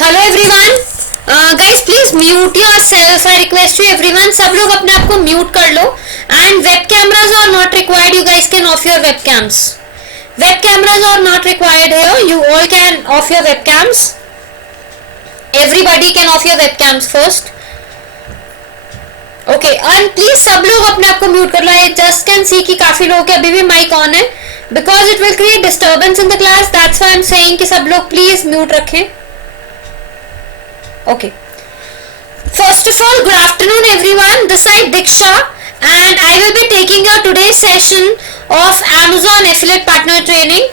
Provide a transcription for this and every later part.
Hello everyone, guys please mute yourself. I request you everyone, सब लोग अपने आप को म्यूट कर लो। And web cameras are not required, you guys can off your web cams. Web cameras are not required here, you all can off your webcams. Everybody can off your webcams first. Okay, and please सब लोग अपने आप को mute कर लो। I just can see कि काफी लोगों के अभी भी माइक ऑन है, because it will create disturbance in the class. That's why I'm saying कि सब लोग प्लीज म्यूट रखें। Okay. First of all, good afternoon everyone. This side Diksha, and I will be taking your today's session of Amazon Affiliate Partner Training.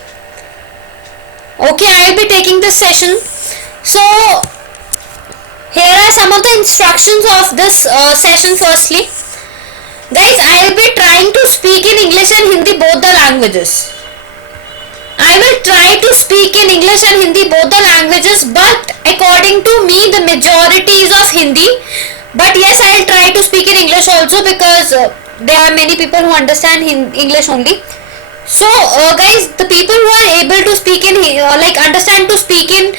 Okay, I will be taking this session. So, here are some of the instructions of this session. Firstly, guys, I will be trying to speak in English and Hindi, both the languages. I will try to speak in English and Hindi, both the languages, but according to me the majority is of Hindi, but yes, I will try to speak in English also, because there are many people who understand English only. So guys, the people who are able to speak in understand to speak in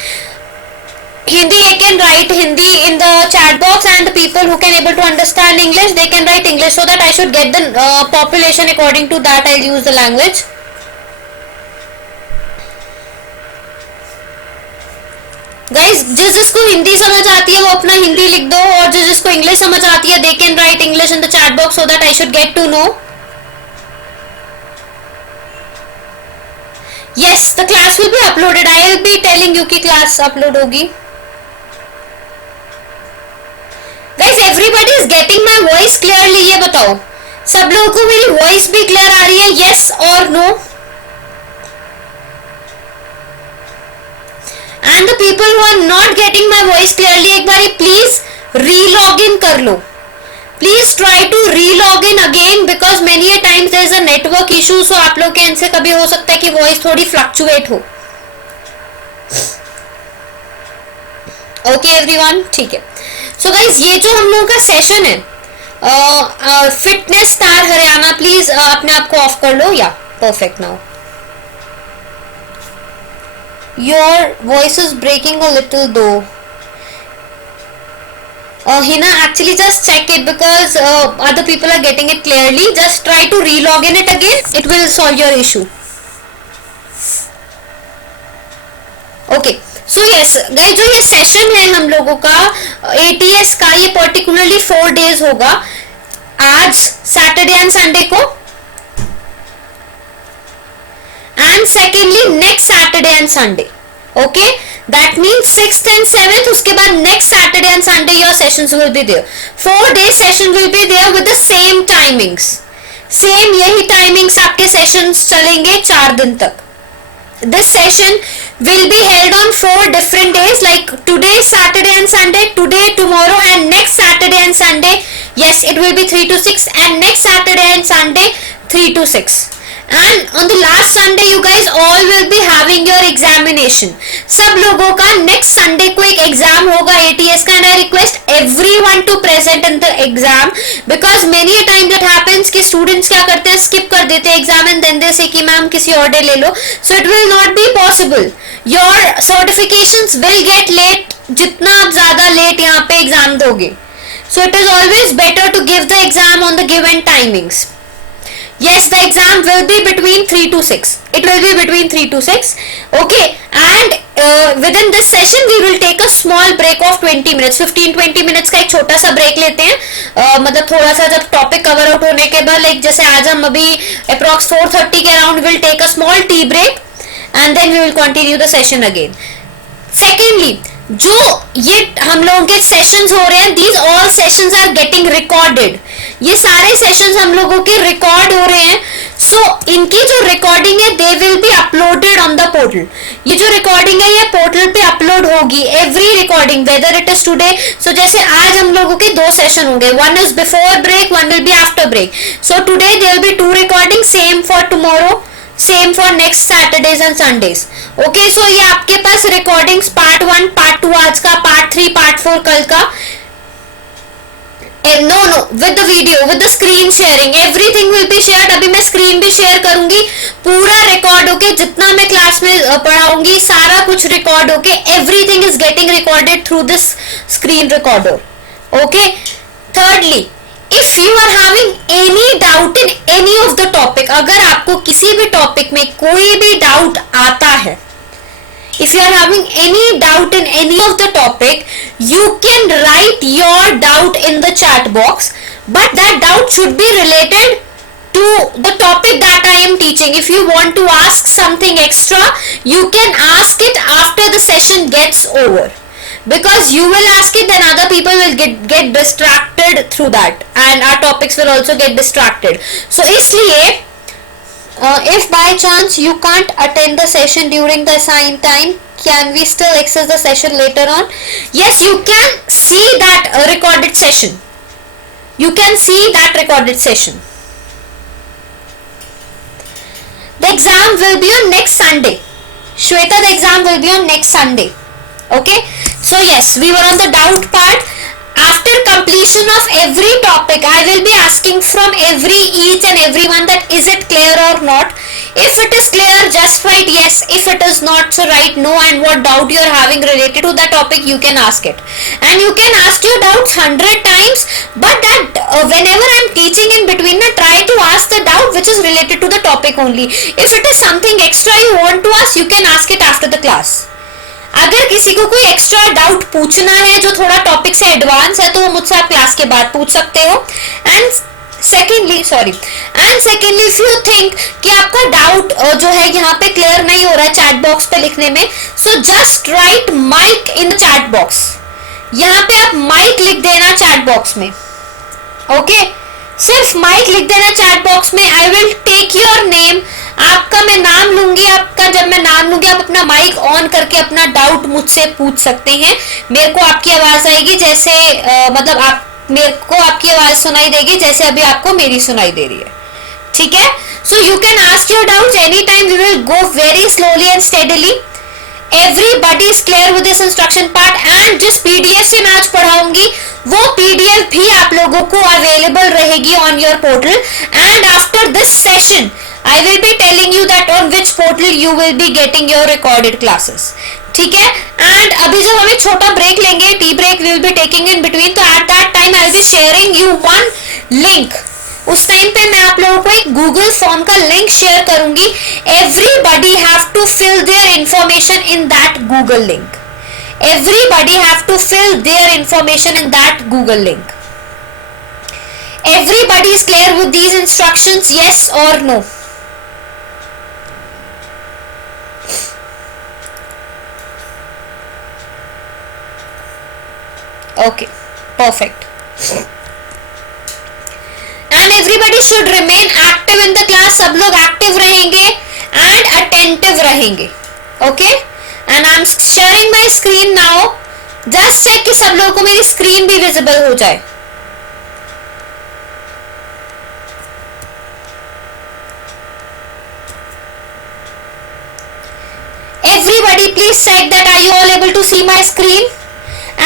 Hindi, they can write Hindi in the chat box, and the people who can able to understand English, they can write English, so that I should get the population. According to that I'll use the language. Guys, जिसको हिंदी समझ आती है वो अपना हिंदी लिख दो, और जिसको इंग्लिश समझ आती है they can write English in the chat box, so that I should get to know. Yes, the class will be uploaded. I will be telling you की क्लास अपलोड होगी। Guys, everybody is getting my voice clearly? ये बताओ, सब लोगों को मेरी वॉइस भी क्लियर आ रही है? यस और no? And the people who are not getting my voice clearly, एक बारी please re-log in कर लो। Please try to re-log in again, because many a times there is a network issue, so आप लोग के end से कभी हो सकता है कि voice थोड़ी fluctuate हो। Okay everyone, ठीक है। So guys, ये जो हम लोगों का सेशन है फिटनेस स्टार हरियाणा, प्लीज अपने आप को ऑफ कर लो। या perfect. Now your voice is breaking a little though. Hina, actually just check it, because other people are getting it clearly. Just try to re-log in it again, it will solve your issue. Okay, so yes guys, जो ये सेशन है हम लोगों का ATS का, ये पर्टिकुलरली 4 days होगा। आज सैटरडे एंड संडे को, and secondly next Saturday and Sunday. Okay, that means 6th and 7th, उसके बाद next Saturday and Sunday your sessions will be there. 4 days session will be there with the same timings. Same यही timings आपके sessions चलेंगे 4 दिन तक। This session will be held on 4 different days, like today Saturday and Sunday, today, tomorrow, and next Saturday and Sunday. Yes, it will be 3 to 6, and next Saturday and Sunday 3 to 6. And on the last Sunday you guys all will be having your examination. सब लोगों का next Sunday को एक एग्जाम होगा ATS का, and I request everyone to present in the exam, because many a time that happens कि students क्या करते हैं, skip कर देते हैं exam, and then they say कि मैम किसी और डे ले लो, so it will not be possible. Your certifications will get late, जितना आप ज्यादा लेट यहाँ पे एग्जाम दोगे, so it is always better to give the exam on the given timings. Yes, the exam will be between 3 to 6. It will be between 3 to 6. Okay, and within this session we will take a small break of 20 minutes, 15-20 minutes का एक छोटा सा ब्रेक लेते हैं। मतलब थोड़ा सा जब टॉपिक कवर आउट होने के बाद, लाइक जैसे आज हम अभी अप्रॉक्स 4:30 के around will take a small tea break, and then we will continue the session again. Secondly, जो ये हम लोगों के सेशंस हो रहे हैं, these all sessions are getting recorded. ये सारे सेशंस हम लोगों के रिकॉर्ड हो रहे हैं, सो इनकी जो रिकॉर्डिंग है they will be uploaded on the portal. ये जो रिकॉर्डिंग है ये पोर्टल पे अपलोड होगी, every recording, whether it is today. So जैसे आज हम लोगों के 2 सेशन होंगे, one is before break, one will be after break. So today there will be 2 recording, same for tomorrow, same for next Saturdays and Sundays. Okay, so ये आपके पास recordings part 1, पार्ट 2 आज का, पार्ट 3, पार्ट 4 कल का, no no, with the video, with the screen sharing, everything will be shared. अभी मैं स्क्रीन भी शेयर करूंगी, पूरा रिकॉर्ड होके, जितना मैं क्लास में पढ़ाऊंगी सारा कुछ रिकॉर्ड होके, everything is getting recorded through this screen recorder. Okay. Thirdly, if you are having any doubt in any of the topic, अगर आपको किसी भी टॉपिक में कोई भी डाउट आता है, if you are having any doubt in any of the topic, you can write your doubt in the chat box, but that doubt should be related to the topic that I am teaching. If you want to ask something extra, you can ask it after the session gets over, because you will ask it, then other people will get distracted through that, and our topics will also get distracted. So इसलिए if by chance you can't attend the session during the assigned time, can we still access the session later on? Yes, you can see that recorded session. You can see that recorded session. The exam will be on next Sunday. Shweta, the exam will be on next Sunday. Okay. So yes, we were on the doubt part. After completion of every topic, I will be asking from each and everyone that is it clear or not. If it is clear, just write yes. If it is not, so write no, and what doubt you are having related to that topic, you can ask it. And you can ask your doubts 100 times, but that whenever I am teaching in between, try to ask the doubt which is related to the topic only. If it is something extra you want to ask, you can ask it after the class. अगर किसी को कोई extra doubt पूछना है जो थोड़ा टॉपिक से एडवांस है, तो वो मुझसे आप क्लास के बाद पूछ सकते हो. And secondly if you think कि आपका डाउट जो है यहाँ पे क्लियर नहीं हो रहा है चैट बॉक्स पे लिखने में, so just write mic in the chat box. यहाँ पे आप माइक लिख देना चैट बॉक्स में. ओके, सिर्फ माइक लिख देना चैट बॉक्स में. I will take your name, आपका मैं नाम लूंगी. आपका जब मैं नाम लूंगी, आप अपना माइक ऑन करके अपना डाउट मुझसे पूछ सकते हैं. मेरे को आपकी आवाज आएगी जैसे मतलब आप मेरे को आपकी आवाज सुनाई देगी जैसे अभी आपको मेरी सुनाई दे रही है. ठीक है. So you can ask your doubts any time. We will go very slowly and steadily. Everybody is clear with this instruction part. And जिस पीडीएफ से मैं आज पढ़ाऊंगी वो पीडीएफ भी आप लोगों को अवेलेबल रहेगी on your portal. And after this session I will be telling you that on which portal you will be getting your recorded classes. ठीक है. एंड अभी जब हम एक छोटा ब्रेक लेंगे, tea break we will be taking in between, तो at that time I will be sharing you one link. उस टाइम पे मैं आप लोगों को एक गूगल फॉर्म का लिंक शेयर करूंगी. Everybody have to fill their information in that Google link. Everybody have to fill their information in that Google link. Everybody is clear with these instructions, yes or no? Okay, perfect. And everybody should remain active in the class. सब लोग active रहेंगे and attentive रहेंगे. Okay? And I'm sharing my screen now. Just check कि सब लोगों को मेरी screen भी visible हो जाए. Everybody please check that are you all able to see my screen?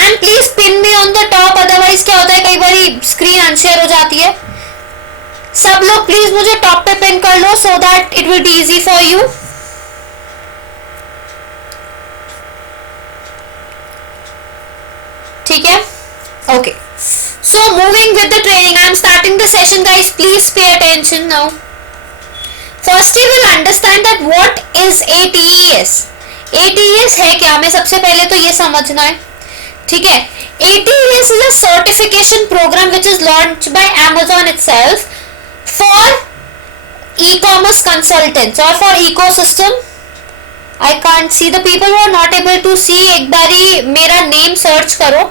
And please pin me on the top, otherwise क्या होता है कई बार स्क्रीन अनशेयर हो जाती है. सब लोग प्लीज मुझे टॉप पे पिन कर लो so that it will be easy for you. ठीक है. Okay. So moving with the training, I am starting the session, guys. Please pay attention now. First you will understand that what is ATES. ATES है क्या, हमें सबसे पहले तो ये समझना है. ठीक है. ATES is a certification program which is launched by Amazon itself for e-commerce consultants or for ecosystem. I can't see the people who are not able to see. एक बारी मेरा नेम सर्च करो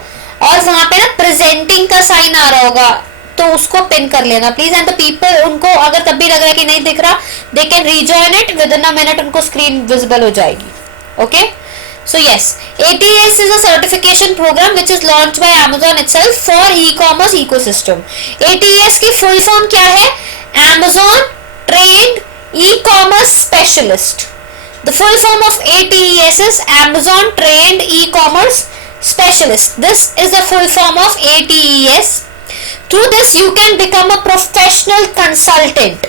और वहां पे ना प्रेजेंटिंग का साइन आ रहा होगा, तो उसको पिन कर लेना प्लीज. एंड द पीपल, उनको अगर तब भी लग रहा है कि नहीं दिख रहा, they can rejoin it with in a minute, उनको स्क्रीन विजिबल हो जाएगी. Okay. So yes, ATES is a certification program which is launched by Amazon itself for e-commerce ecosystem. ATES की full form क्या है? Amazon Trained E-commerce Specialist. The full form of ATES is Amazon Trained E-commerce Specialist. This is the full form of ATES. Through this you can become a professional consultant.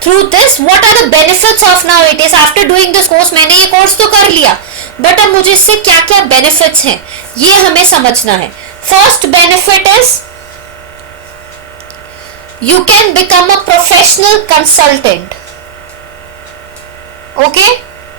Through this what are the benefits of now it is after doing this course? मैंने ये कोर्स तो कर लिया, बट अब मुझे इससे क्या क्या बेनिफिट्स हैं ये हमें समझना है. First benefit is you can become a professional consultant. Okay,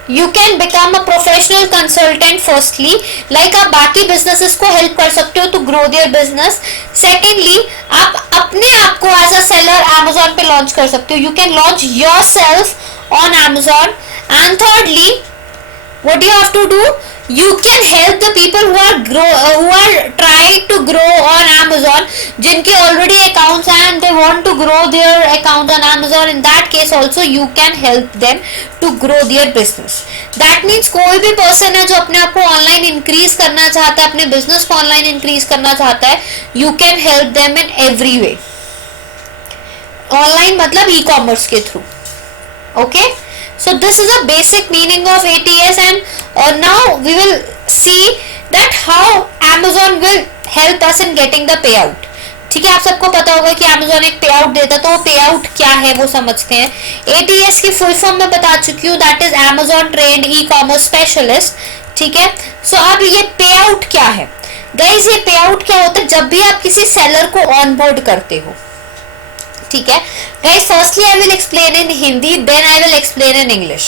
you can become a professional consultant firstly, like आप बाकी businesses को help कर सकते हो to grow their business. Secondly, आप अपने आप को as a seller Amazon पे launch कर सकते हो. You can launch yourself on Amazon. And thirdly, what do you have to do? You can help the people who are trying to grow on Amazon, जिनके already accounts हैं and they want to grow their account on Amazon. In that case also you can help them to grow their business. That means कोई भी person है जो अपने आप को online increase करना चाहता है, अपने business को online increase करना चाहता है, you can help them in every way. Online मतलब e-commerce के through. Okay. So this is a basic meaning of ATS, and now we will see that how Amazon will help us in getting the payout. ठीक है, आप सबको पता होगा कि Amazon एक पे आउट देता है, तो वो पे आउट क्या है वो समझते हैं. ATS की फुल फॉर्म में बता चुकी हूँ, that is Amazon trend e commerce specialist. ठीक है, सो अब ये पे आउट क्या है गाइज? ये पे आउट क्या होता है जब भी आप किसी सेलर को ऑनबोर्ड करते हो. ठीक है guys, firstly I will explain in Hindi, then I will explain in English.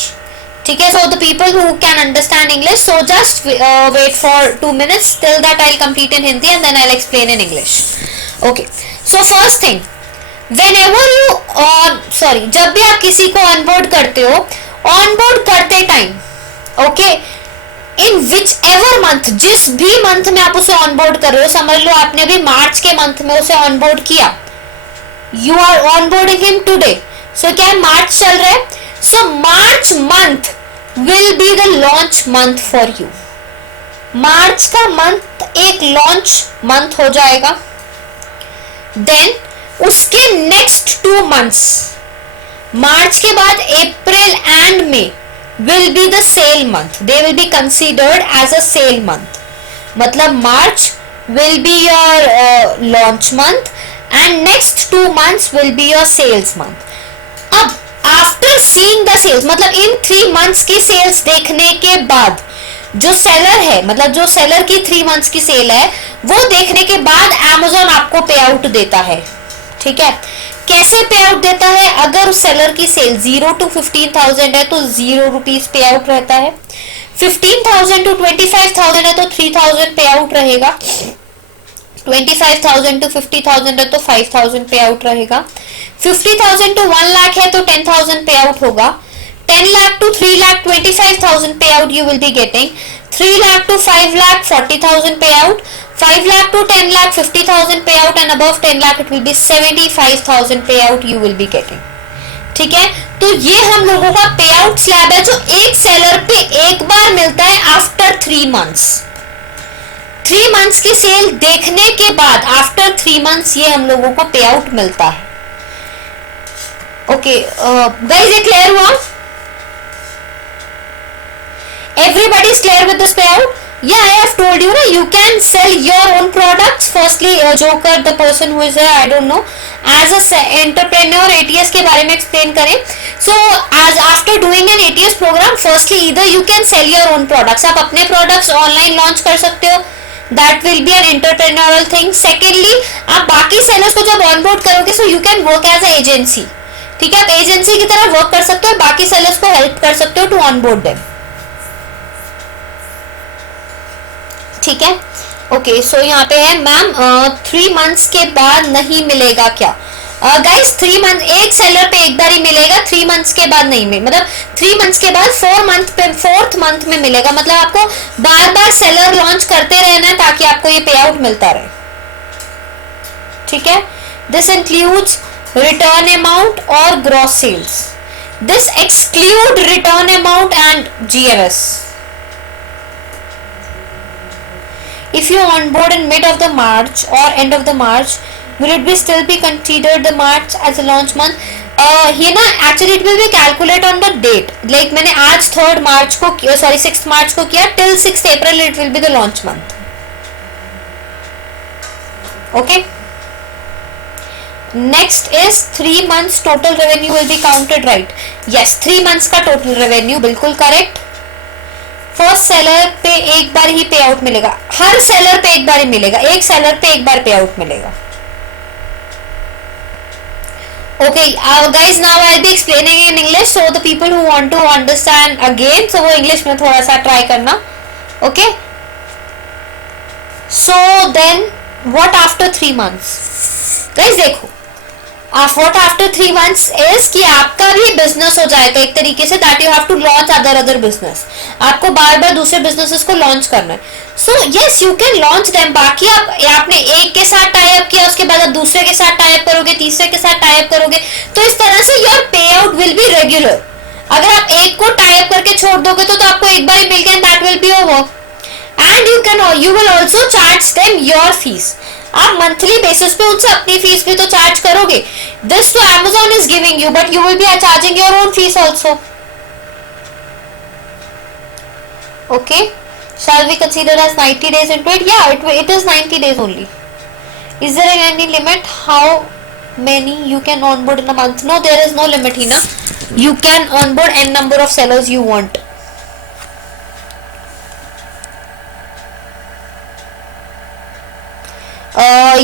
ठीक है, so the people who can understand English, so just wait for 2 minutes till that I'll complete in Hindi and then I'll explain in English. Okay, so first thing, whenever you जब भी आप किसी को ऑनबोर्ड करते हो, ऑनबोर्ड करते time, okay, in which ever month, जिस भी मंथ में आप उसे ऑनबोर्ड कर रहे हो, समझ लो आपने भी मार्च के मंथ में उसे ऑनबोर्ड किया, you are onboarding him today. So क्या है, मार्च चल रहा है, so March month will be the launch month for you. March का मंथ एक लॉन्च मंथ हो जाएगा. देन उसके नेक्स्ट 2 months, मार्च के बाद April and May will be the sale month. They will be considered as a sale month. मतलब March will be your launch month and next 2 months will be your sales month. अब after seeing the sales, मतलब इन 3 months की sales देखने के बाद जो सेलर है, मतलब जो सेलर की 3 months की सेल है, वो देखने के बाद Amazon आपको पे आउट देता है. ठीक है, कैसे पे आउट देता है? अगर उस सेलर की सेल 0 to 15,000 है तो 0 rupees पे आउट रहता है. 15,000 to 25,000 है तो 3,000 पे आउट रहेगा. 25,000 to 50,000 है तो 5,000 पे आउट रहेगा. 50,000 to 1 lakh है तो 10,000 पे आउट होगा. 10 lakh to 3 lakh 25,000 पे out you will be getting. 3 lakh to 5 lakh 40,000 पे आउट. 5 lakh to 10 lakh 50,000 पे out, and above 10 lakh it will be 75,000 पे out you will be getting. ठीक है, तो ये हम लोगों का पे आउट स्लैब है जो एक सेलर पे एक बार मिलता है आफ्टर 3 months. 3 months की सेल देखने के बाद आफ्टर 3 months ये हम लोगों को पे आउट मिलता है. ओके गाइस, ये क्लियर हुआ? Everybody is clear with this पे out? Yeah, I have told you, you can sell your own products. Firstly, Joker, the person who is there, I don't know, as a entrepreneur, ATS के बारे में explain करें. So, as after doing an ATS program, firstly, either you can sell your own products. आप अपने products online launch कर सकते हो. That will be an entrepreneurial thing. Secondly, आप बाकी sellers को जब onboard करोगे, so you can work as an agency. ठीक है, आप एजेंसी की तरह वर्क कर सकते हो, बाकी sellers को हेल्प कर सकते हो to onboard them. ठीक है, ओके, सो यहाँ पे है मैम 3 months के बाद नहीं मिलेगा क्या? गाइस 3 month एक सेलर पे एक बार ही मिलेगा, 3 months के बाद नहीं मिलेगा. मतलब 3 months के बाद 4th month में मिलेगा. मतलब आपको बार बार सेलर लॉन्च करते रहना है ताकि आपको ये पे आउट मिलता रहे. ठीक है, दिस इंक्लूड्स रिटर्न अमाउंट और gross sales. This exclude return amount and GMS. If you onboard in mid of the March or end of the March, will it be still be considered the March as a launch month? Here ना actually it will be calculate on the date. Like मैंने आज 3rd March को 6th March को किया, till 6th April it will be the launch month. Okay? Next is 3 months total revenue will be counted, right? Yes, 3 months का total revenue, बिल्कुल correct. First seller पे एक बार ही पे आउट मिलेगा, हर सेलर पे एक बार ही मिलेगा, एक सेलर पे एक बार पे आउट मिलेगा। Okay, guys, now I'll be explaining in English, so the people who want to understand again, so वो English में थोड़ा सा try करना, okay? So then, what after 3 months? Guys देखो, what after 3 months is कि आपका भी बिजनेस हो जाएगा एक तरीके से, that you have to launch other business, आपको बार बार दूसरे बिजनेसेस को लॉन्च करना है। So yes, you can launch them. बाकी आपने एक के साथ टाई अप किया, उसके बाद आप दूसरे के साथ टाई अप करोगे, तीसरे के साथ टाई अप करोगे, तो इस तरह से योर पे आउट विल बी रेगुलर। अगर आप एक को टाई अप करके छोड़ दोगे तो आपको एक बार ही मिल गया, that will be over. And you will also charge them your fees. आप मंथली बेसिस पे उनसे अपनी फीस भी तो चार्ज करोगे। दिस तो Amazon is giving you, but you will be charging your own fees also. Okay, shall we consider as 90 days into it? Yeah, it is 90 days only. Is there any limit how many you can onboard in a month? No, there is no limit, Hina. You can onboard n number of sellers you want.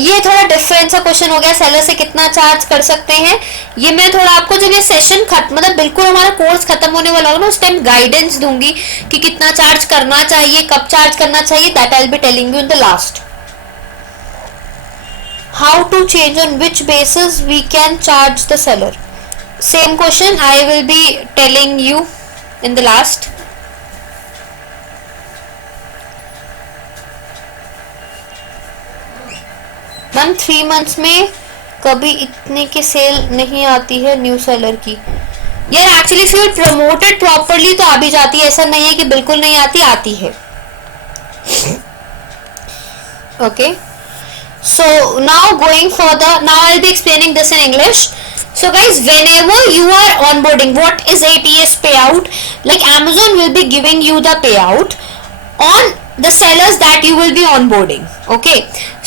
ये थोड़ा डिफरेंट सा क्वेश्चन हो गया, सेलर से कितना चार्ज कर सकते हैं। ये मैं थोड़ा आपको जब ये सेशन खत्म, मतलब बिल्कुल हमारा कोर्स खत्म होने वाला होगा ना, उस टाइम गाइडेंस दूंगी कि कितना चार्ज करना चाहिए, कब चार्ज करना चाहिए, that I will be telling you in the last. How to change, on which basis we can charge the seller, same question I will be telling you in the last. Ma'am 3 months में कभी इतने की सेल नहीं आती है new seller की। यार actually if you promoted properly तो आ भी जाती है, ऐसा नहीं है कि बिल्कुल नहीं आती, आती है। Okay, so now going further, now I will be explaining this in English. So guys, whenever you are onboarding, what is ATS payout? Like Amazon will be giving you the payout on the sellers that you will be onboarding. Okay,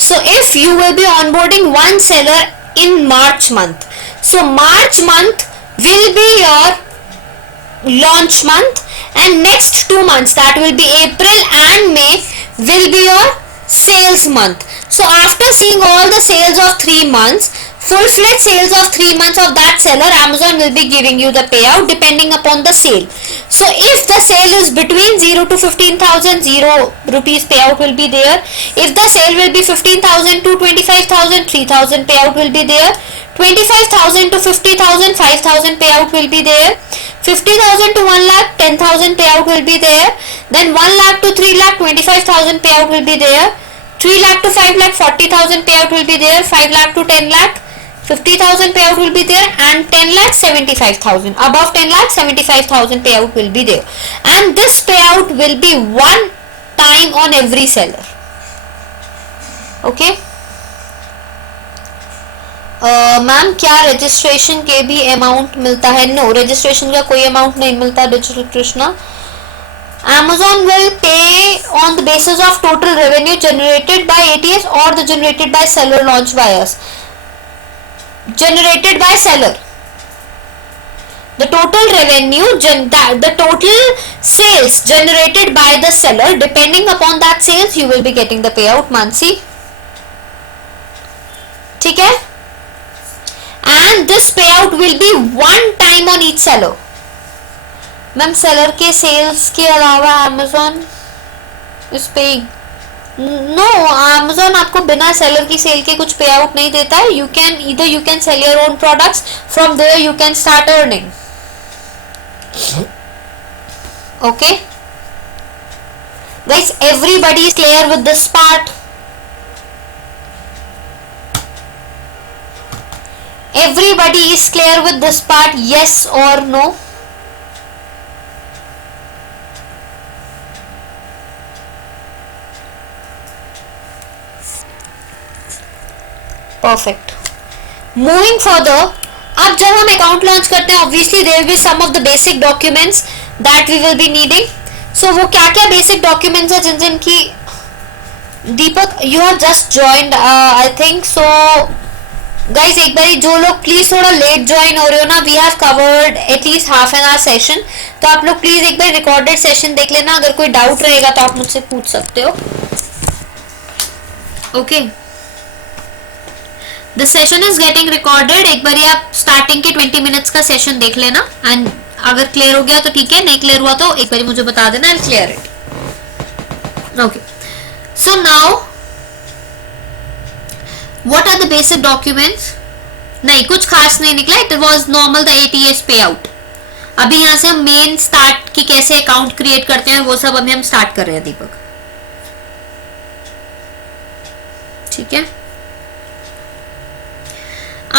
so if you will be onboarding one seller in March month, so March month will be your launch month, and next 2 months, that will be April and May, will be your sales month. So after seeing all the sales of 3 months, full-fledged sales of 3 months of that seller, Amazon will be giving you the payout depending upon the sale. So if the sale is between 0 to 15,000, 0 rupees payout will be there. If the sale will be 15,000 to 25,000, 3,000 payout will be there. 25,000 to 50,000, 5,000 payout will be there. 50,000 to 1 lakh, 10,000 payout will be there. Then 1 lakh to 3 lakh, 25,000 payout will be there. 3 lakh to 5 lakh, 40,000 payout will be there. 5 lakh to 10 lakh, 50,000 payout will be there, and 10 lakh 75,000. Above 10 lakh 75,000 payout will be there, and this payout will be one time on every seller. Okay. Ma'am क्या रजिस्ट्रेशन के भी अमाउंट मिलता है? No, registration का कोई अमाउंट नहीं मिलता डिजिटल Krishna. Amazon will pay on the basis of total revenue generated by ATS or the generated by seller launch buyers. Generated by seller, the total revenue, the total sales generated by the seller, depending upon that sales you will be getting the payout. Mansi, ठीक है? And this payout will be one time on each seller. Ma'am seller के sales के अलावा Amazon is paying? नो, Amazon आपको बिना सेलर की सेल के कुछ पे आउट नहीं देता है। You can sell your own products, from there you can start earning. Okay guys, everybody is clear with this part? Everybody is clear with this part, yes or no? Perfect. Moving further, अब जब हम account launch करते हैं obviously there will be some of the basic documents that we will be needing. So वो क्या क्या basic documents है जिन की Deepak you have just joined I think, so guys एक बारी जो लोग प्लीज थोड़ा लेट ज्वाइन हो रहे हो ना, we have covered at least half an hour session, तो आप लोग प्लीज एक बार रिकॉर्डेड सेशन देख लेना, अगर कोई डाउट रहेगा तो आप मुझसे पूछ सकते हो। Okay, the session is getting recorded, एक बार आप स्टार्टिंग के 20 मिनट्स का सेशन देख लेना, एंड अगर क्लियर हो गया तो ठीक है, नहीं क्लियर हुआ तो एक बार मुझे बता देना, I clear it. Okay, so now What are the basic documents? नहीं, कुछ खास नहीं निकला, it was normal the ATS payout। अभी यहाँ से हम मेन स्टार्ट की कैसे अकाउंट क्रिएट करते हैं वो सब अभी हम स्टार्ट कर रहे हैं दीपक, ठीक है।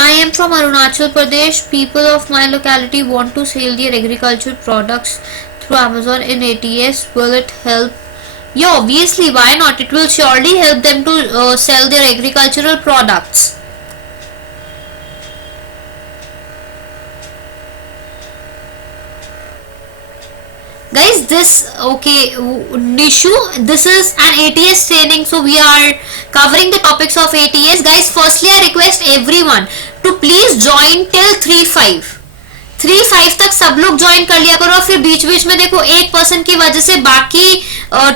I am from Arunachal Pradesh. People of my locality want to sell their agricultural products through Amazon in ATS. Will it help? Yeah, obviously, why not? It will surely help them to sell their agricultural products. Guys, this, okay, Nishu, this is an ATS training, so we are covering the topics of ATS. Guys, firstly, I request everyone to please join till 3-5 तक सब लोग ज्वाइन कर लिया करो, और फिर बीच बीच में देखो एक पर्सन की वजह से बाकी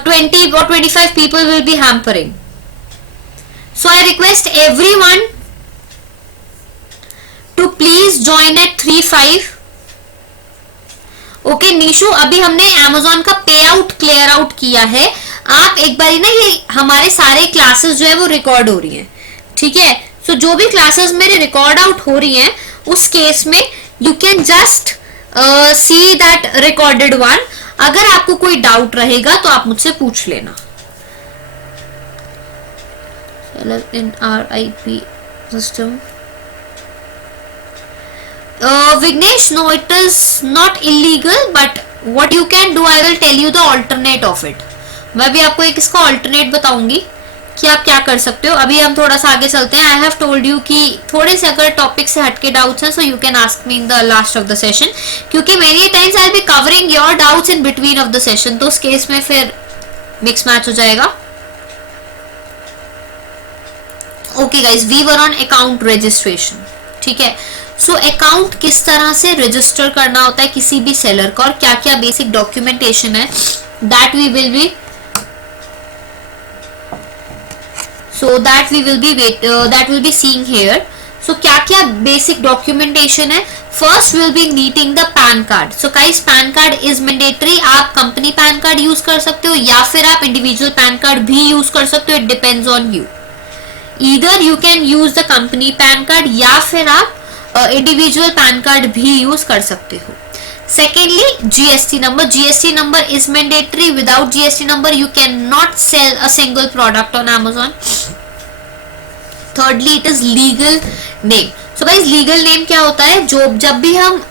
20 or 25 people will be hampering. So I request everyone to please join at 3-5. ओके नीशू, अभी हमने Amazon का पे आउट क्लियर आउट किया है, आप एक बारी ना ये हमारे सारे क्लासेस जो है वो रिकॉर्ड हो रही हैं, ठीक है। सो जो भी क्लासेस मेरे रिकॉर्ड आउट हो रही हैं उस केस में you can just see that recorded one. अगर आपको कोई डाउट रहेगा तो आप मुझसे पूछ लेना। इन RIP system, Vignesh, no, it is not illegal, but what you can do, I will tell you the alternate of it. मैं भी आपको एक इसका alternate बताऊंगी कि आप क्या कर सकते हो। अभी हम थोड़ा सा आगे चलते हैं। I have told you कि थोड़े से अगर टॉपिक से हटके डाउट्स हैं, so you can ask me in the last of the session, क्योंकि many times I'll be covering your doubts in between of the session, तो उस केस में फिर मिक्स मैच हो जाएगा। Okay guys, we were on account registration, ठीक है। So account किस तरह से रजिस्टर करना होता है किसी भी सेलर का, और क्या क्या बेसिक डॉक्यूमेंटेशन है, that we will be seeing here. So क्या क्या बेसिक डॉक्यूमेंटेशन है, first will be needing the PAN card. So guys, PAN card is mandatory. आप कंपनी पैन कार्ड यूज कर सकते हो या फिर आप इंडिविजुअल पैन कार्ड भी यूज कर सकते हो, it depends on you. Either you can use the company PAN card या फिर आप इंडिविजुअल पैन कार्ड भी यूज कर सकते हो। Secondly, GST number. GST number is mandatory. Without GST number you can not sell a single product on Amazon। Thirdly, it is legal name. So guys, legal name क्या होता है, जब भी हम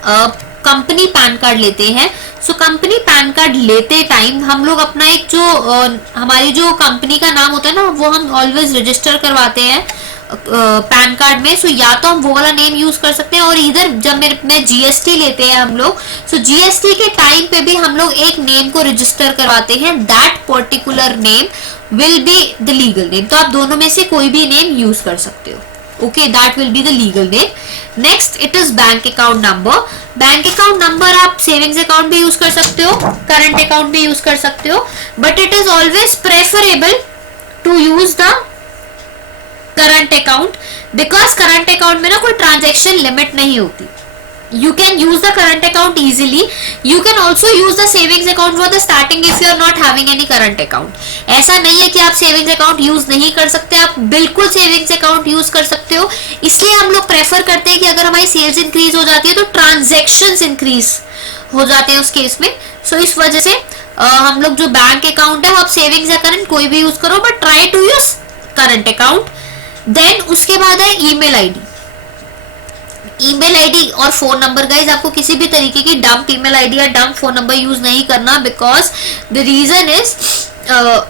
कंपनी पैन कार्ड लेते हैं, so company PAN card लेते टाइम हम लोग अपना एक जो हमारी जो कंपनी का नाम होता है ना, वो हम ऑलवेज रजिस्टर करवाते हैं पैन कार्ड में। सो या तो हम वो वाला नेम यूज कर सकते हैं, और इधर जब मेरे में GST लेते हैं हम लोग, सो GST के टाइम पे भी हम लोग एक नेम को रजिस्टर करवाते हैं, that particular name will be the legal name. तो आप दोनों में से कोई भी नेम यूज कर सकते हो, okay, that will be the legal name. Next, it is bank account number. Bank account number आप सेविंग्स अकाउंट भी यूज कर सकते हो, करंट अकाउंट भी यूज कर सकते हो, but it is always preferable to use the current account, because current account में ना कोई ट्रांजेक्शन लिमिट नहीं होती। You can use the current account easily. You can also use the savings account for the starting if you are not having any current account. ऐसा नहीं है कि आप savings account यूज नहीं कर सकते, आप बिल्कुल savings account यूज कर सकते हो। इसलिए हम लोग प्रेफर करते हैं कि अगर हमारी सेल्स इंक्रीज हो जाती है तो ट्रांजेक्शन्स इंक्रीज हो जाते हैं उस केस में। सो इस वजह से हम लोग जो बैंक अकाउंट है वो आप सेविंग्स या करंट कोई भी यूज करो, but try to use current account. Then उसके बाद है ईमेल आईडी। ईमेल आईडी और फोन नंबर। गाइज, आपको किसी भी तरीके की डंप ईमेल आईडी या डंप फोन नंबर यूज नहीं करना, बिकॉज द रीजन इज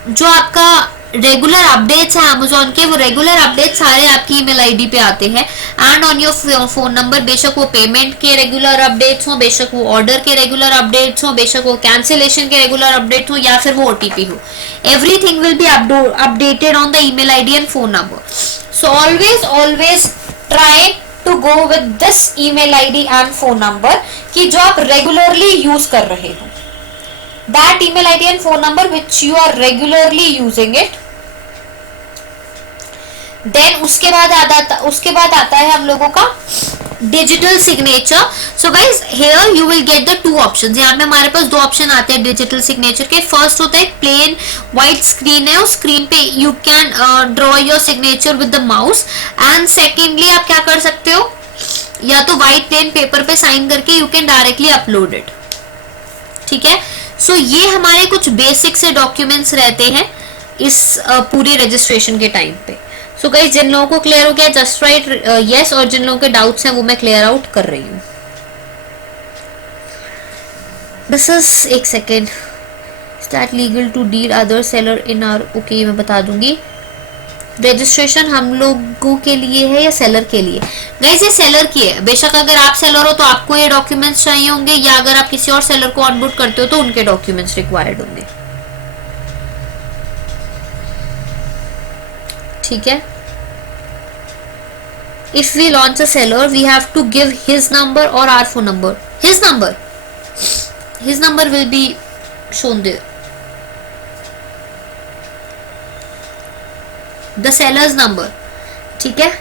जो आपका रेगुलर अपडेट्स हैं Amazon के, वो रेगुलर अपडेट सारे आपकी ईमेल आईडी पे आते हैं, and on your phone number. बेशक वो पेमेंट के रेगुलर अपडेट्स हो, बेशक वो ऑर्डर के रेगुलर अपडेट्स हो, बेशक वो कैंसिलेशन के रेगुलर अपडेट हो, या फिर वो OTP हो, everything will be updated on the email ID and phone number. So always try to go with this email ID and phone number कि जो आप regularly use कर रहे हो, that email ID and phone number which you are regularly using it. Then उसके बाद आता है हम लोगों का digital signature. So guys here you will get the two options. यहाँ पे हमारे पास दो ऑप्शन आते हैं डिजिटल सिग्नेचर के. फर्स्ट होता है प्लेन व्हाइट स्क्रीन है, उस स्क्रीन पे you can draw your signature with the mouse. And secondly आप क्या कर सकते हो, या तो व्हाइट प्लेन पेपर पे साइन करके you can directly upload it. ठीक है. सो ये हमारे कुछ बेसिक से डॉक्यूमेंट्स रहते हैं इस पूरी रजिस्ट्रेशन के टाइम पे. सो गाइस जिन लोगों को क्लियर हो गया जस्ट राइट यस, और जिन लोगों के डाउट्स हैं वो मैं क्लियर आउट कर रही हूँ. बस एक second. Start legal to deal other seller in are. Okay मैं बता दूंगी. रजिस्ट्रेशन हम लोगों के लिए है या सेलर के लिए? गाइस ये सेलर की है. बेशक अगर आप सेलर हो तो आपको ये डॉक्यूमेंट्स चाहिए होंगे, या अगर आप किसी और सेलर को ऑनबोर्ड करते हो तो उनके डॉक्यूमेंट्स रिक्वायर्ड होंगे. ठीक है. If we launch a seller, we have to give his number or our phone number. His number will be shown there. The seller's number. ठीक है.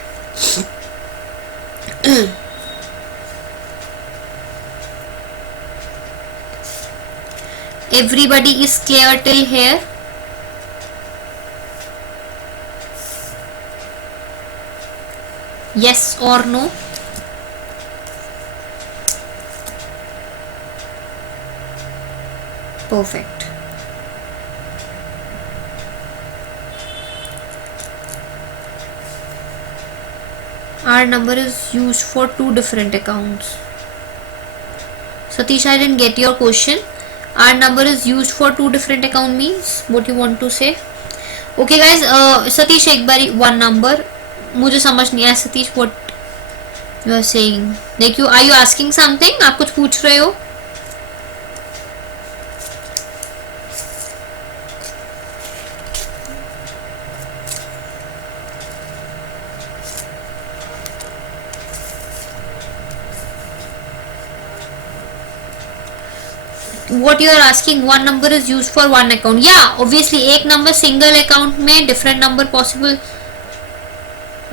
Everybody is clear till here? Yes or no? Perfect. Our number is used for two different accounts. Satish, I didn't get your question. Our number is used for two different account means what you want to say? Okay guys, Satish एक बारी one number. मुझे समझ नहीं आया Satish what you are saying. Like you are you asking something? आप कुछ पूछ रहे हो? What you are asking, one number is used for one account. Yeah, obviously एक नंबर सिंगल अकाउंट में डिफरेंट नंबर पॉसिबल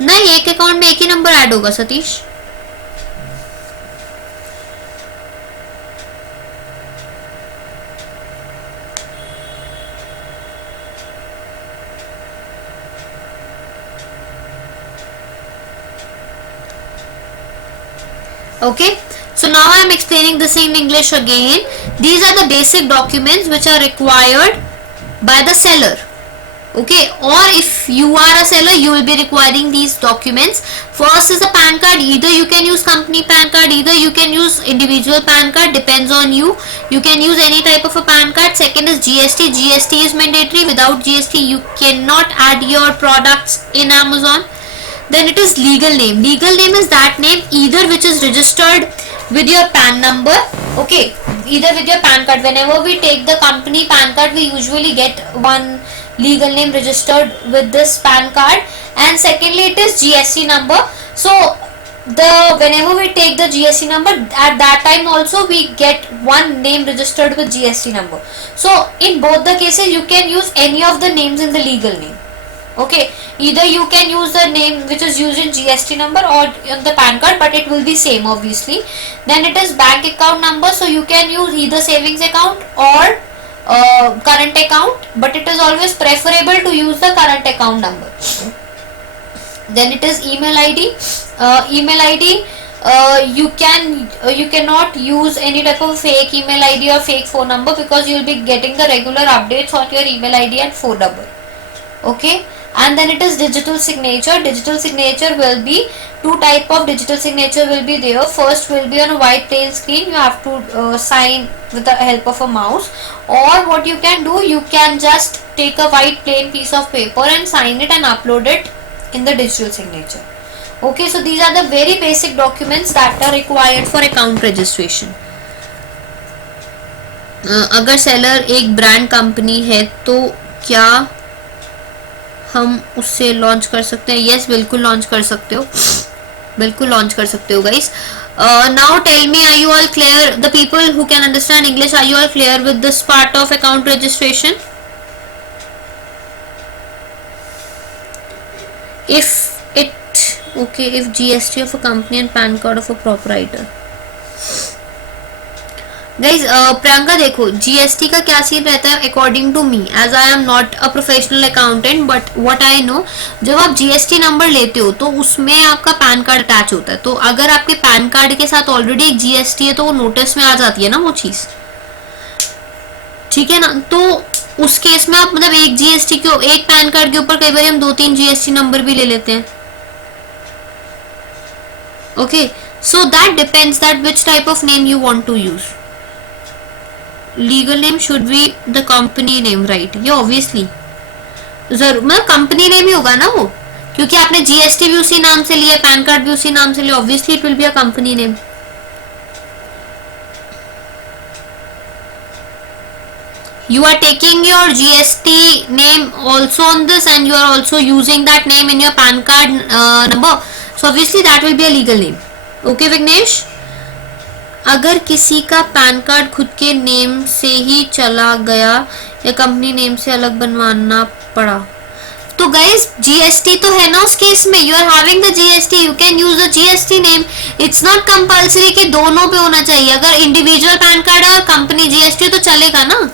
नहीं, एक अकाउंट में एक ही नंबर ऐड होगा Satish. Okay, so now I am explaining this in English again. These are the basic documents which are required by the seller. Okay, or if you are a seller you will be requiring these documents. First is a PAN card. Either you can use company PAN card, either you can use individual PAN card, depends on you. You can use any type of a PAN card. Second is GST. GST is mandatory. Without GST you cannot add your products in Amazon. Then it is legal name. Legal name is that name either which is registered with your PAN number. Okay, either with your PAN card. Whenever we take the company PAN card we usually get one legal name registered with this PAN card. And secondly it is GST number. So whenever we take the GST number, at that time also we get one name registered with GST number. So in both the cases you can use any of the names in the legal name. Okay, either you can use the name which is used in GST number or on the PAN card, but it will be same obviously. Then it is bank account number. So you can use either savings account or current account, but it is always preferable to use the current account number. Then it is email ID. Email ID, you cannot use any type of fake email ID or fake phone number because you will be getting the regular updates on your email ID and phone number. Okay, and then it is digital signature. Digital signature will be two type of digital signature will be there. First will be on a white plain screen. You have to sign with the help of a mouse, or what you can do, you can just take a white plain piece of paper and sign it and upload it in the digital signature. Okay, so these are the very basic documents that are required for account registration. अगर सेलर एक brand company है तो क्या हम उससे लॉन्च कर सकते हैं? यस, बिल्कुल लॉन्च कर सकते हो. बिल्कुल लॉन्च कर सकते हो guys. Now tell me, are you all clear? The people who can understand English, are you all clear with this part of account registration? If it okay, if GST of a company and PAN card of a proprietor. Guys Priyanka देखो, GST का क्या scene रहता है according to me, as I am not a professional accountant, but what I know, जब आप GST number लेते हो तो उसमें आपका पैन कार्ड अटैच होता है. तो अगर आपके पैन कार्ड के साथ ऑलरेडी एक जीएसटी है तो वो नोटिस में आ जाती है ना वो चीज, ठीक है ना. तो उस केस में आप मतलब एक जीएसटी के, एक पैन कार्ड के ऊपर कई बार हम 2-3 जीएसटी नंबर भी ले लेते हैं. Okay, so that depends that which type of name you want to use. Legal name should be the company name, right? ये ऑब्वियसली जरूर मतलब कंपनी नेम ही होगा ना वो, क्योंकि आपने जीएसटी भी उसी नाम से लिया, पैन कार्ड भी उसी नाम से लिया, obviously it will be a company name. You are taking your GST name also on this, and you are also using that name in your PAN card number. So obviously that will be a legal name. Okay, Vignesh? अगर किसी का pan card खुद के नेम से ही चला गया या company name से अलग बनवाना पड़ा, तो गाइज जीएसटी तो है ना उस केस में. You are having the GST, you can use the GST name. It's not compulsory कि दोनों पे होना चाहिए. अगर इंडिविजुअल पैन कार्ड है और कंपनी जीएसटी तो चलेगा ना.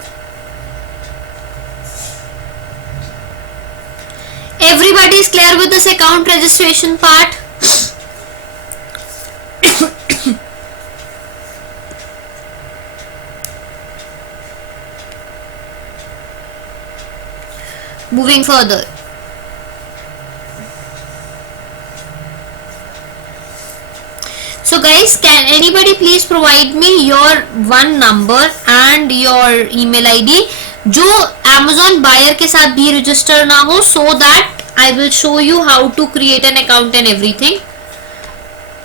Everybody is clear with this account registration part? Moving further. So guys, can anybody please provide me your one number and your email ID जो Amazon buyer के साथ भी रजिस्टर ना हो, so that I will show you how to create an account and everything.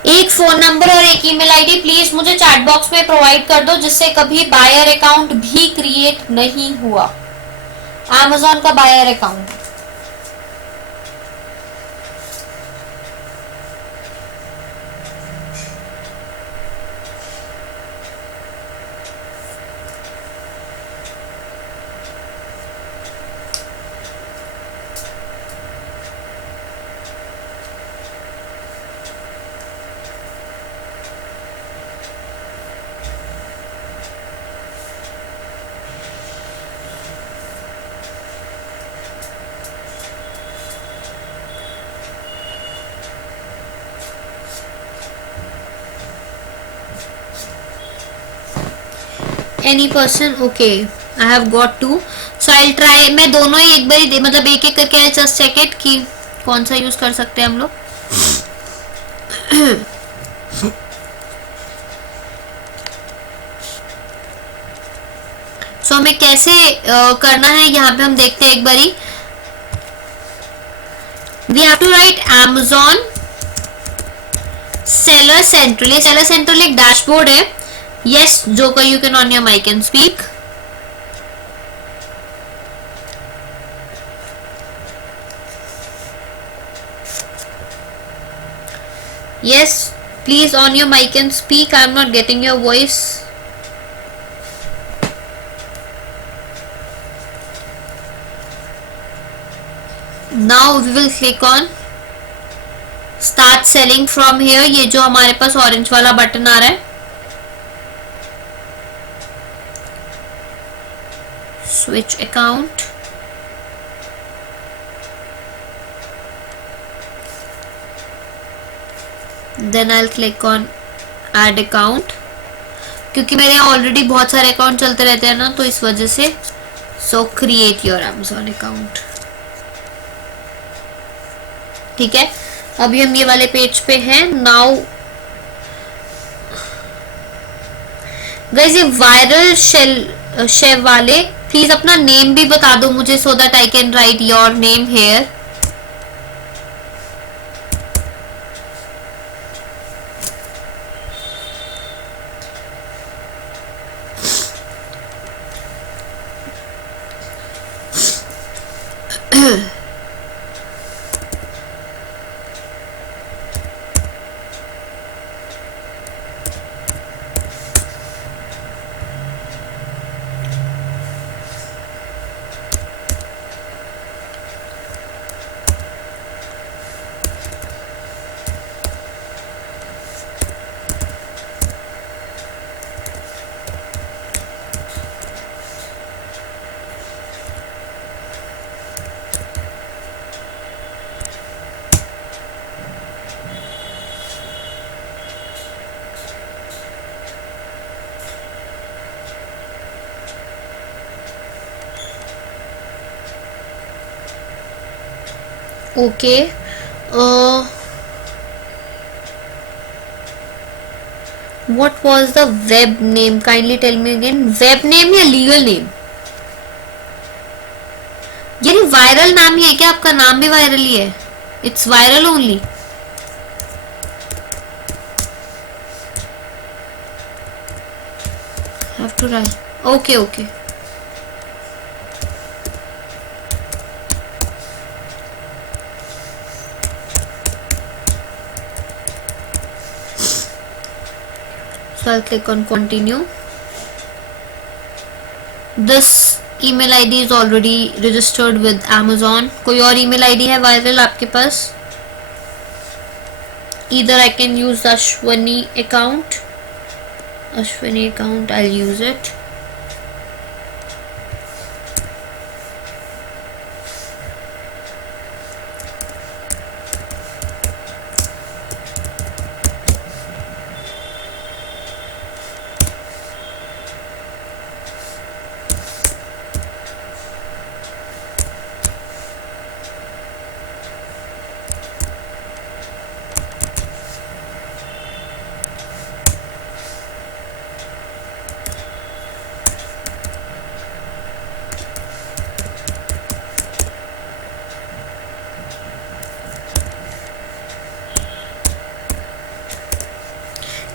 एक phone number और एक email ID please मुझे चैट बॉक्स में प्रोवाइड कर दो, जिससे कभी बायर अकाउंट भी क्रिएट नहीं हुआ, Amazon का buyer account. Any person? Okay, I have got two. So I'll try. मैं दोनों ही एक बार ही मतलब एक एक करके I just check it कि कौन सा यूज कर सकते हैं हम लोग. So हमें कैसे करना है यहाँ पे हम देखते हैं एक बारी. We have to write Amazon Seller Central. ये Seller Central एक डैशबोर्ड है. Yes, Joker, you can on your mic and speak. Yes, please on your mic and speak. I am not getting your voice. Now we will click on Start Selling from here. ये जो हमारे पास ऑरेंज वाला बटन आ रहा है, switch account. Then I'll click on add account. क्योंकि मेरे यहाँ ऑलरेडी बहुत सारे अकाउंट चलते रहते हैं ना, तो इस वजह से. So create your Amazon account. ठीक है, अभी हम ये वाले पेज पे हैं. नाउ गाइस, ये वायरल शेव वाले प्लीज अपना नेम भी बता दो मुझे, सो that I can right your name here. Okay, what was the web name? Kindly tell me again. Web name या legal name? यानी वायरल नाम ही है क्या? आपका नाम भी वायरल ही है? It's viral only. Have to write. Okay, okay. So I'll click on continue. This email ID is already registered with Amazon. कोई और email ID है viral आपके पास? Either I can use Ashwani account. I'll use it.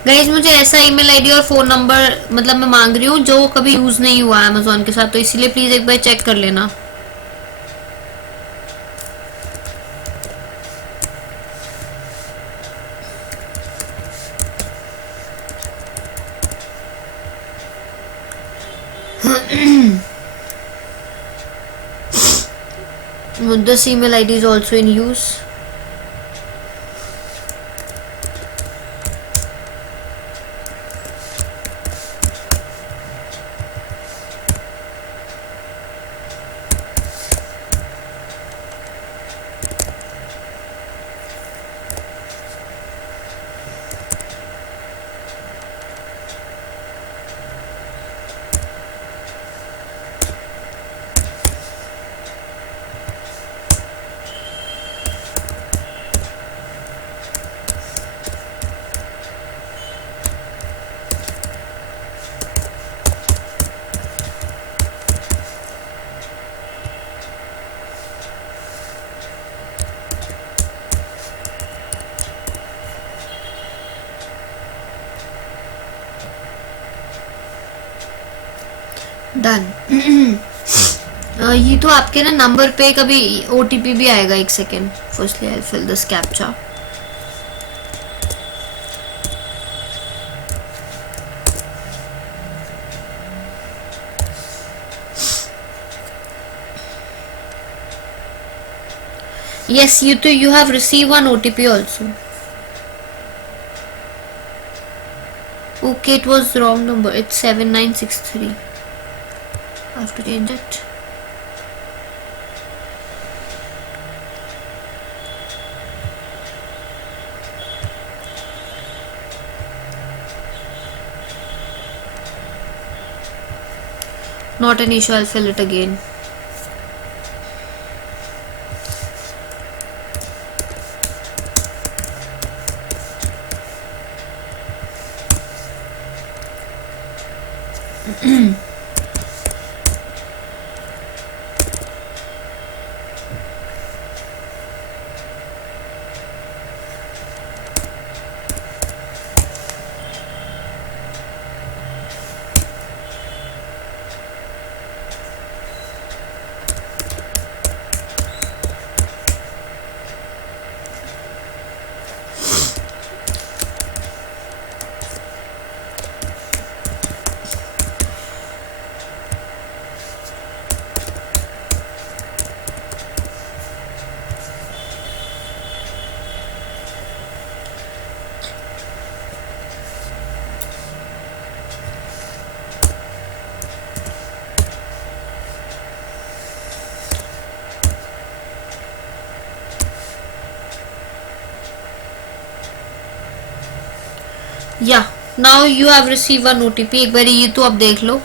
Guys मुझे ऐसा email ID और phone number मतलब मैं मांग रही हूँ जो कभी यूज नहीं हुआ अमेजोन के साथ, तो इसीलिए प्लीज एक बार चेक कर लेना. This email ID is also in use. Done. ये तो आपके ना नंबर पे कभी OTP भी आएगा. एक second. Firstly I fill this captcha. Yes, you have received one OTP also. Okay, it was wrong number. It's 7963. I have to change it. Not an issue, I'll fill it again. या now you have receive one OTP. एक बार ये तो आप देख लो.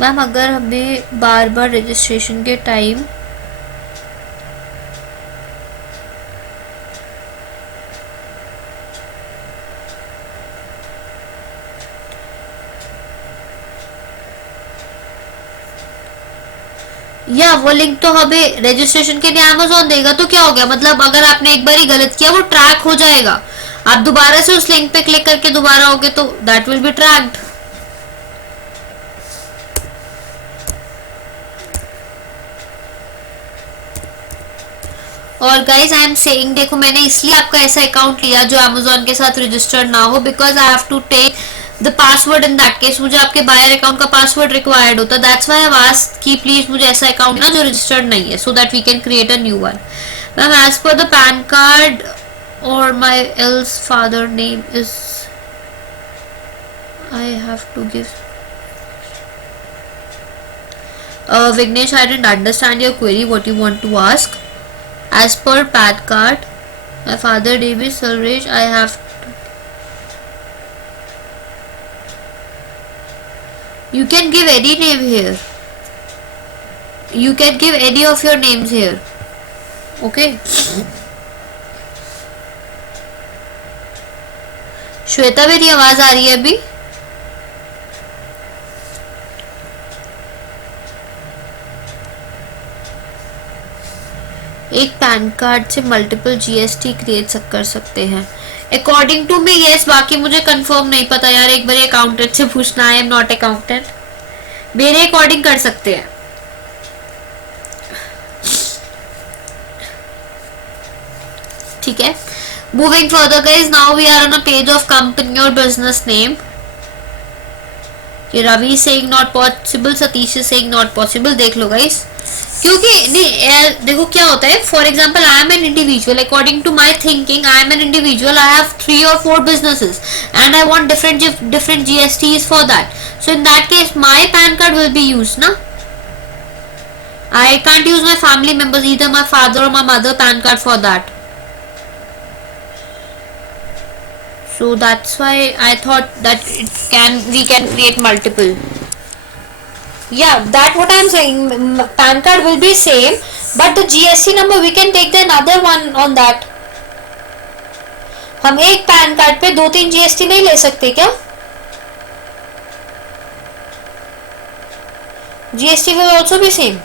मैम अगर हमें बार बार रजिस्ट्रेशन के टाइम या वो लिंक तो हमें रजिस्ट्रेशन के लिए अमेज़न देगा, तो क्या हो गया, मतलब अगर आपने एक बार ही गलत किया वो ट्रैक हो जाएगा, आप दोबारा से उस लिंक पे क्लिक करके दोबारा होगे तो दैट विल बी ट्रैक्ड। और गाइज आई एम सेइंग, देखो मैंने इसलिए आपका ऐसा अकाउंट लिया जो अमेज़न के साथ रजिस्टर्ड ना हो, because I have to take the password in that case, मुझे आपके बायर अकाउंट का पासवर्ड रिक्वायर्ड होता, that's why I have asked कि प्लीज मुझे ऐसा अकाउंट ना जो रजिस्टर्ड नहीं है, so that we can create a new one. Ma'am as per the PAN card और my else father name is I have to give Vignesh, I didn't understand your query, what you want to ask. As per PAN card, my father name is Sarvesh, I have to... You can give any name here. You can give any of your names here. Okay. Shweta, मेरी आवाज आ रही है अभी? एक pan card से multiple GST create कर सकते हैं अकॉर्डिंग टू मी, यस, बाकी मुझे कंफर्म नहीं पता यार, एक बार अकाउंटेंट से पूछना, आई एम नॉट अकाउंटेंट, मेरे अकॉर्डिंग कर सकते हैं। ठीक है, moving further guys, now we are on a page of company और business name. Ravi saying not possible, Satish saying not possible, देख लो गाइस, क्योंकि नहीं देखो क्या होता है, for example I am an individual, according to my thinking I am an individual, I have 3 or 4 businesses and I want different GSTs for that, so in that case my PAN card will be used, na? I can't use my family members, either my father or my mother PAN card for that, so that's why I thought that we can create multiple. Yeah, that what I am saying, PAN card will be same, but the GST number we can take the another one on that. हम एक pan card पे 2-3 GST नहीं ले सकते क्या? GST will also be same.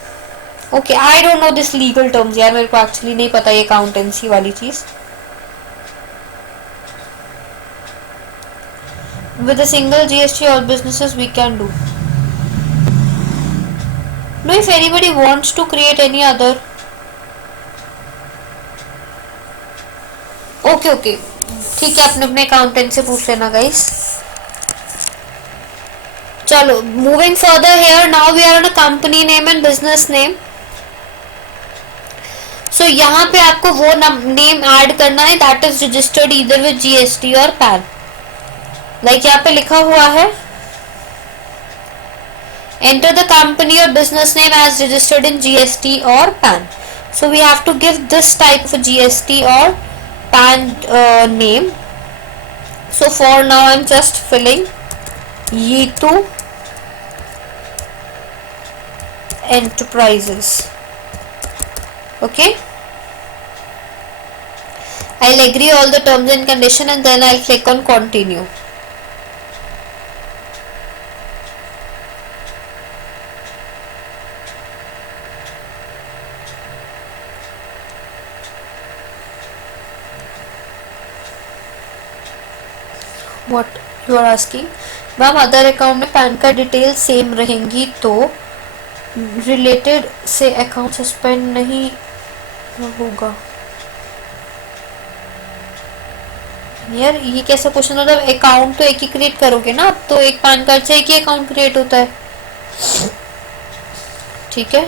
Okay, I don't know this legal terms यार, मेरे को actually नहीं पता ये accountancy वाली चीज। With a single GST all businesses we can do. No, if anybody wants to create any other. Okay, ठीक है, अपने अपने अकाउंटेंट से पूछ लेना गाइस। चलो, moving further here, now we are on a company name and business name. So यहाँ पे आपको वो नेम ऐड करना है that is registered either with GST or PAN, like यहाँ पे लिखा हुआ है enter the company or business name as registered in GST or PAN. So we have to give this type of a GST or PAN name. So for now I'm just filling Yetu Enterprises. Okay, I'll agree all the terms and condition and then I'll click on continue. What you are asking? Ma'am other account में pan card detail same रहेंगी तो रिलेटेड से account suspend नहीं होगा। यार ये कैसा क्वेश्चन, मतलब अकाउंट तो एक ही क्रिएट करोगे ना, अब तो एक पैन कार्ड से एक ही अकाउंट क्रिएट होता है। ठीक है,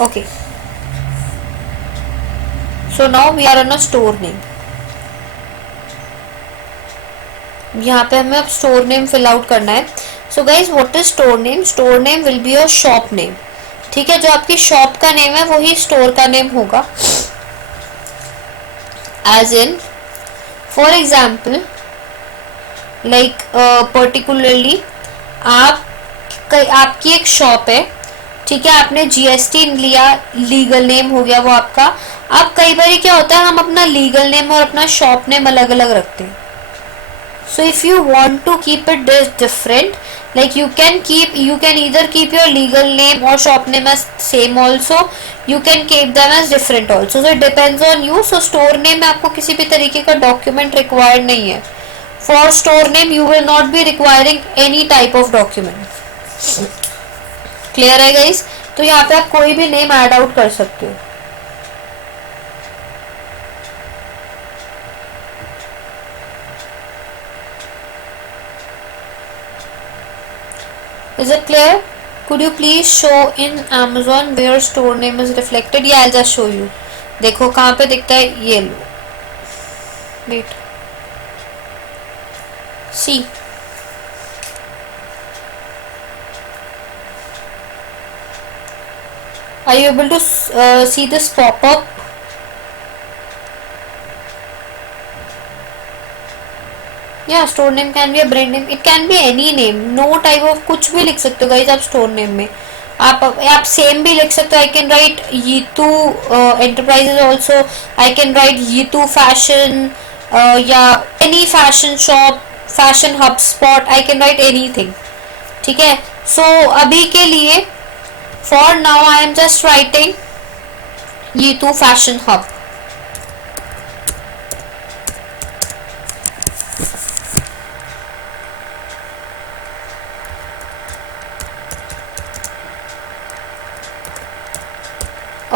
okay, so now we are on a store name. यहाँ पे हमें अब स्टोर नेम फिल आउट करना है। So guys what is store name? Store name will be your shop name. ठीक है, जो आपकी शॉप का नेम है वही स्टोर का नेम होगा। As in for example like particularly आपकी एक शॉप है, ठीक है, आपने जीएसटी लिया, लीगल नेम हो गया वो आपका। अब कई बार क्या होता है, हम अपना लीगल नेम और अपना शॉप नेम अलग अलग रखते हैं। So if you want to keep it different, like you can either keep your legal name or shop name as same also, you can keep them as different also, so it depends on you. So store name में आपको किसी भी तरीके का document required नहीं है। for store name you will not be requiring any type of document। Clear है गाइस? तो यहाँ पे आप कोई भी नेम ऐड आउट कर सकते हो। Is it clear? Could you please show in Amazon where store name is reflected? Yeah, I'll just show you. देखो कहाँ पे दिखता है, ये लो, wait, see, are you able to see this pop up? या store name can be a brand name, it can be any name, no type of, कुछ भी लिख सकते हो गाइस आप स्टोर नेम में। आप सेम भी लिख सकते हो। I can write Yeetu enterprises also, I can write Yeetu fashion या any fashion shop, fashion hub spot, I can write anything, ठीक है। सो अभी के लिए for now I am just writing Yeetu fashion hub.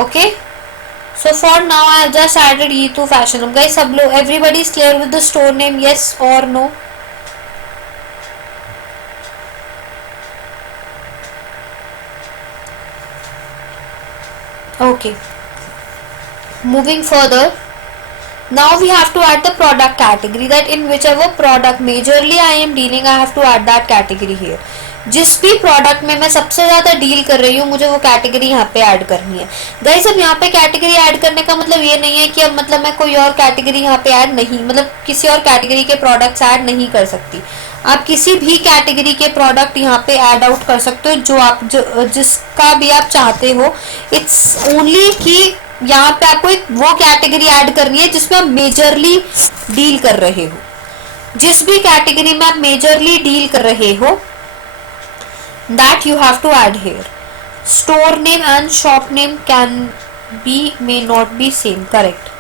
Okay, so for now I have just added Yithu Fashion Hub. Guys, सब लोग, everybody is clear with the store name, yes or no? Okay, moving further, now we have to add the product category, that in whichever product majorly I am dealing, I have to add that category here। जिस भी प्रोडक्ट में मैं सबसे ज़्यादा डील कर रही हूँ, मुझे वो कैटेगरी यहाँ पे ऐड करनी है। गाइस, अब यहाँ पे कैटेगरी ऐड करने का मतलब ये नहीं है कि अब मतलब मैं कोई और कैटेगरी यहाँ पे ऐड नहीं, मतलब किसी और कैटेगरी के प्रोडक्ट्स ऐड नहीं कर सकती। आप किसी भी कैटेगरी के प्रोडक्ट यहाँ पे ऐड आउट कर सकते हो, जिसका भी आप चाहते हो। इट्स ओनली कि यहाँ पे आपको एक वो कैटेगरी ऐड करनी है जिसमें आप मेजरली डील कर रहे हो। जिस भी कैटेगरी में आप मेजरली डील कर रहे हो, that you have to add here। store name and shop name can be, may not be same, correct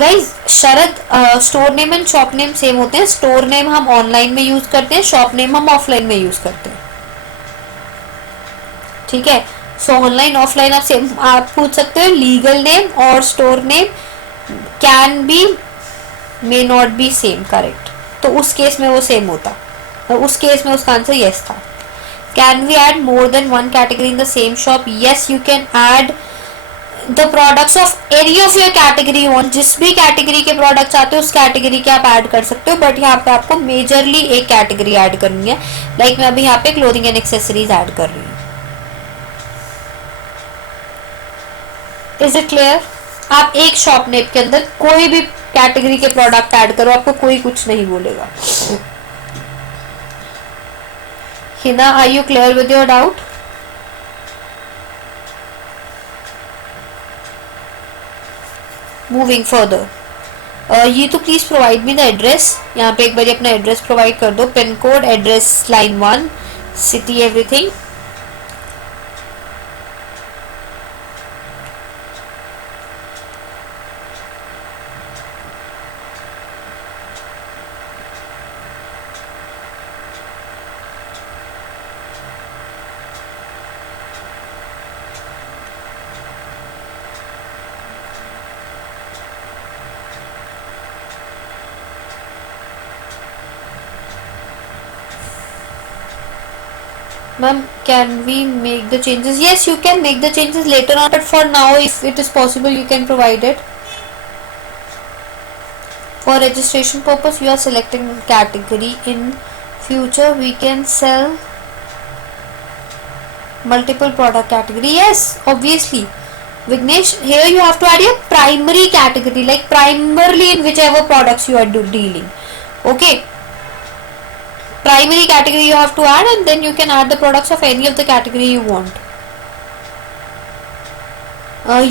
guys? Sharad, store name and shop name same होते हैं। store name हम ऑनलाइन में यूज करते हैं, shop name हम ऑफलाइन में यूज करते हैं, ठीक है। सो ऑनलाइन ऑफलाइन आप सेम आप पूछ सकते हो। लीगल नेम और store name can B, may not be same, correct. तो उस केस में वो सेम होता, तो उस केस में उसका आंसर यस था। Can we add more than one category in the same shop? Yes, you can add the products of any of your category you want। जिस भी कैटेगरी के प्रोडक्ट्स आते हो उस कैटेगरी के आप ऐड कर सकते हो, बट यहाँ पे आपको मेजरली एक कैटेगरी ऐड करनी है। लाइक मैं अभी यहाँ पे क्लोथिंग एंड एक्सेसरीज ऐड कर रही हूँ। Is it clear? आप एक शॉप नेम के अंदर कोई भी कैटेगरी के प्रोडक्ट ऐड करो, आपको कोई कुछ नहीं बोलेगा। Hina, are you clear with your doubt? Moving further, ये तो please provide me the address. यहाँ पे एक बार अपना एड्रेस प्रोवाइड कर दो, pin code, address, line 1, city, everything. Ma'am, can we make the changes? Yes, you can make the changes later on, but for now, if it is possible, you can provide it. For registration purpose, you are selecting category. In future, we can sell multiple product category. Yes, obviously. Vignesh, here you have to add your primary category, like primarily in whichever products you are dealing. Okay. primary category you have to add, and then you can add the products of any of the category you want.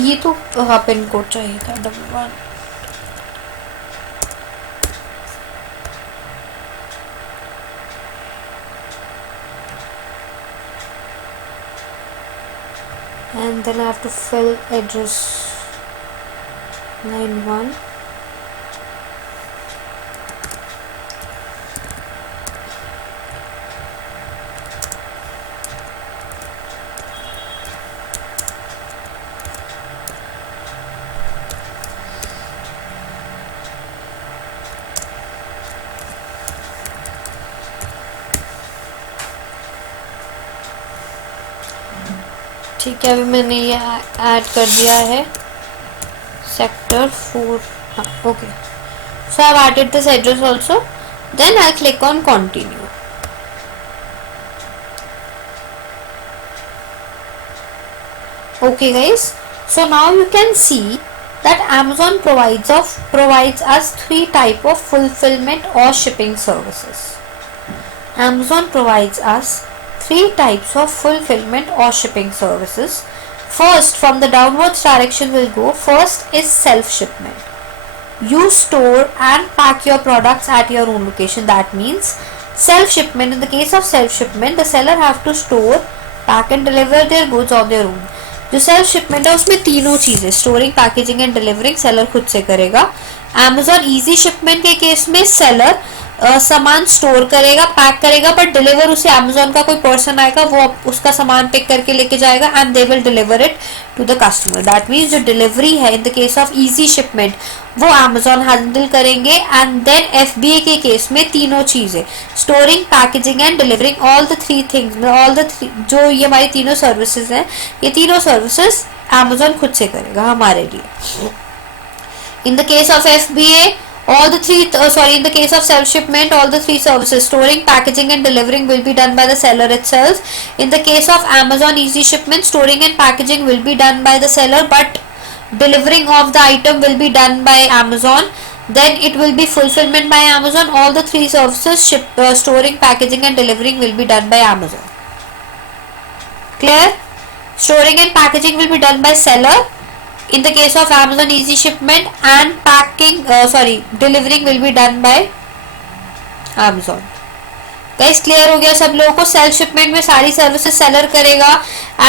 ये तो हाँ pin code चाहिए था 11 and then I have to fill address line 1. ठीक है, अभी मैंने ये ऐड कर दिया है सेक्टर 4. हाँ okay, so I have added this address also. Then I click on continue. Okay guys, so now you can see that Amazon provides us 3 type of fulfillment or shipping services. Amazon provides us 3 types of fulfillment or shipping services. First, from the downwards direction will go, first is self-shipment. You store and pack your products at your own location. That means self-shipment. In the case of self-shipment, the seller have to store, pack and deliver their goods on their own. जो self shipment है उसमें तीनों चीजें, storing, packaging and delivering, seller खुद से करेगा. Amazon easy shipment के case में सेलर सामान स्टोर करेगा, पैक करेगा, बट डिलीवर उसे Amazon का कोई पर्सन आएगा, वो उसका सामान पिक करके लेके जाएगा and they will deliver it to the customer. That means जो डिलीवरी है in the case of easy shipment वो Amazon हैंडल करेंगे. एंड देन FBA के केस में तीनों चीजें, storing, packaging and delivering, all the 3 things, जो ये हमारी तीनों सर्विसेज हैं, ये तीनों सर्विसेज Amazon खुद से करेगा हमारे लिए. In the case of FBA, in the case of self-shipment, all the 3 services, storing, packaging and delivering will be done by the seller itself. In the case of Amazon Easy Shipment, storing and packaging will be done by the seller, but delivering of the item will be done by Amazon. Then it will be fulfillment by Amazon. All the 3 services, storing, packaging and delivering will be done by Amazon. Clear? Storing and packaging will be done by seller. In the case of Amazon Easy Shipment, and delivering will be done by Amazon. Guys clear हो गया सब लोगों को? Self shipment में सारी services seller करेगा,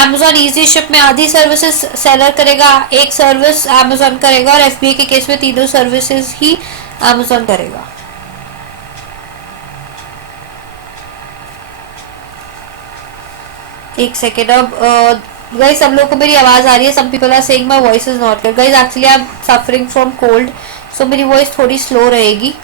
Amazon Easy Ship में आधी सर्विसेज सेलर करेगा, एक सर्विस Amazon करेगा, और FBA के केस में तीनों सर्विसेज ही Amazon करेगा. एक सेकेंड, अब गाइस सब लोगों को मेरी आवाज आ रही है? Some people are saying my voice is not clear. Guys actually I am suffering from cold, so मेरी वॉइस थोड़ी स्लो रहेगी.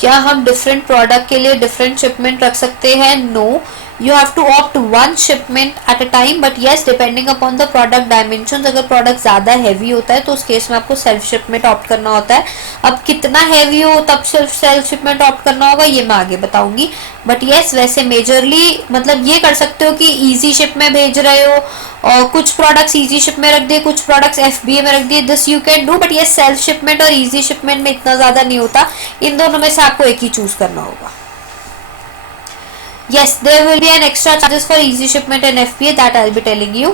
क्या हम डिफरेंट प्रोडक्ट के लिए डिफरेंट शिपमेंट रख सकते हैं? No, you have to opt one shipment at a time, but yes, depending upon the product dimensions, अगर प्रोडक्ट ज़्यादा हैवी होता है तो उस केस में आपको सेल्फ शिपमेंट ऑप्ट करना होता है. अब कितना हैवी हो तब सेल्फ शिपमेंट ऑप्ट करना होगा ये मैं आगे बताऊंगी. बट yes, वैसे मेजरली मतलब ये कर सकते हो कि इजी शिप में भेज रहे हो और कुछ प्रोडक्ट्स इजी शिप में रख दिए, कुछ प्रोडक्ट्स FBA में रख दिए, this you can do. But ये सेल्फ शिपमेंट और इजी शिपमेंट में इतना ज़्यादा नहीं होता, इन दोनों में से आपको एक ही चूज करना होगा. Yes, there will be an extra charges for easy shipment and FBA, that I'll be telling you.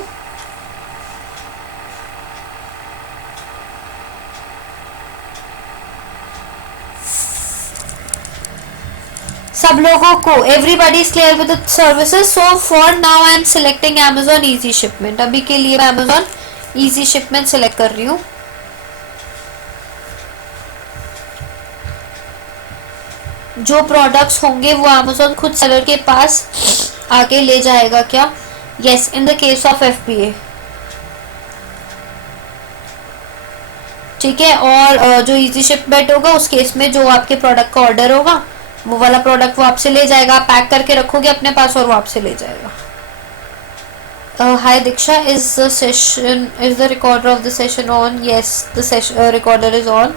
सब लोगों को, everybody is clear with the services. So for now I am selecting Amazon Easy Shipment. अभी के लिए मैं Amazon Easy Shipment select कर रही हूँ. जो प्रोडक्ट्स होंगे वो Amazon खुद सेलर के पास आके ले जाएगा क्या? यस, इन द केस ऑफ FBA. ठीक है, और जो इजी शिपमेंट होगा उस केस में जो आपके प्रोडक्ट का ऑर्डर होगा वो वाला प्रोडक्ट वो आपसे ले जाएगा, पैक करके रखोगे अपने पास और वो आपसे ले जाएगा. Hi Diksha, is the recorder of the session on? Yes, the recorder is on.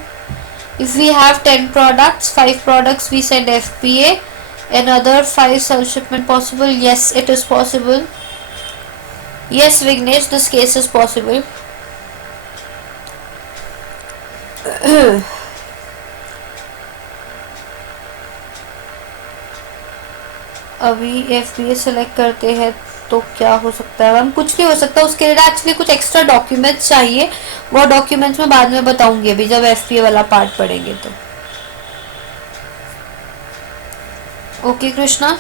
If we have 10 products, 5 products we send FBA, another 5 self shipment possible? Yes, it is possible. Yes, Vignesh, this case is possible. अभी FBA select करते हैं तो क्या हो सकता है मैम? कुछ नहीं हो सकता, उसके लिए एक्चुअली कुछ एक्स्ट्रा डॉक्यूमेंट्स चाहिए, वो डॉक्यूमेंट्स मैं बाद में बताऊंगी अभी जब FBA वाला पार्ट पढ़ेंगे तो। ओके Krishna,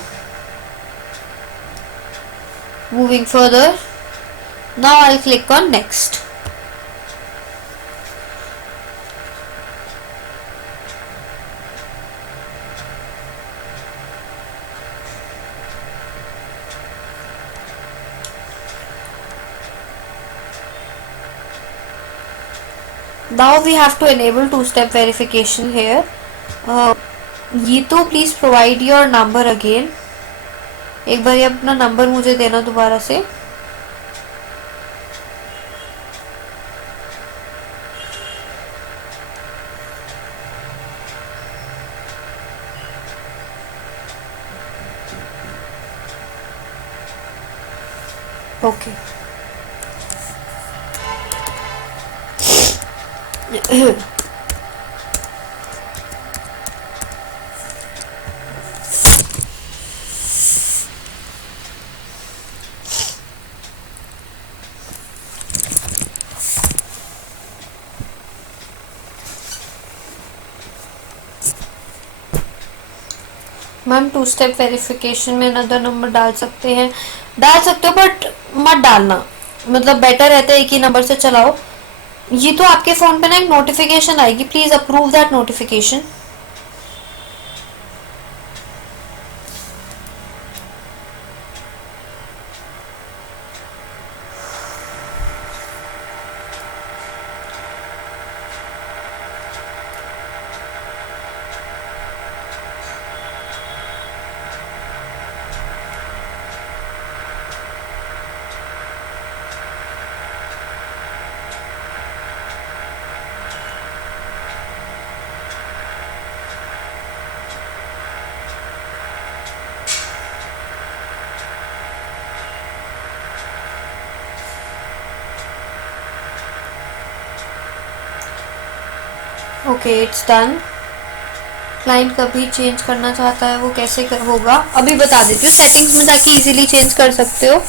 moving further, now I click on next. Now we have to enable two-step verification here. ये तो please provide your number again, एक बार ये अपना नंबर मुझे देना दोबारा से। Okay ma'am two step verification में अनदर नंबर डाल सकते हैं, डाल सकते हो बट मत डालना, मतलब बेटर रहता है एक ही नंबर से चलाओ। ये तो आपके फ़ोन पे ना एक नोटिफिकेशन आएगी, please approve that notification. Okay it's done. Client कभी चेंज करना चाहता है वो कैसे होगा, अभी बता देती हूँ। सेटिंग्स में जाके इजीली चेंज कर सकते हो।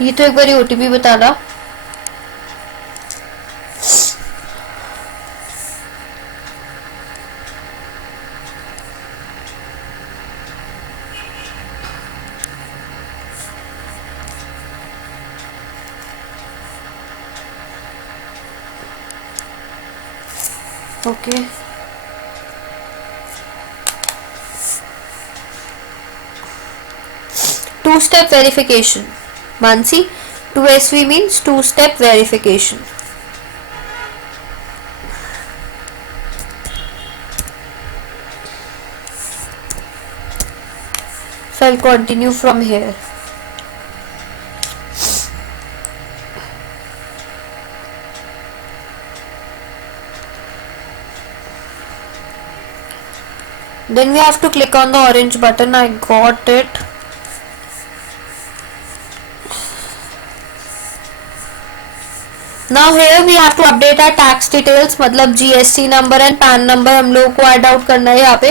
ये तो एक बार OTP बताना। Okay two step verification Mansi, 2SV means two step verification. So I'll continue from here. Then we have to click on the orange button. I got it. Now here we have to update our tax details, मतलब GST number and pan number हम लोगों को add out करना है यहाँ पे।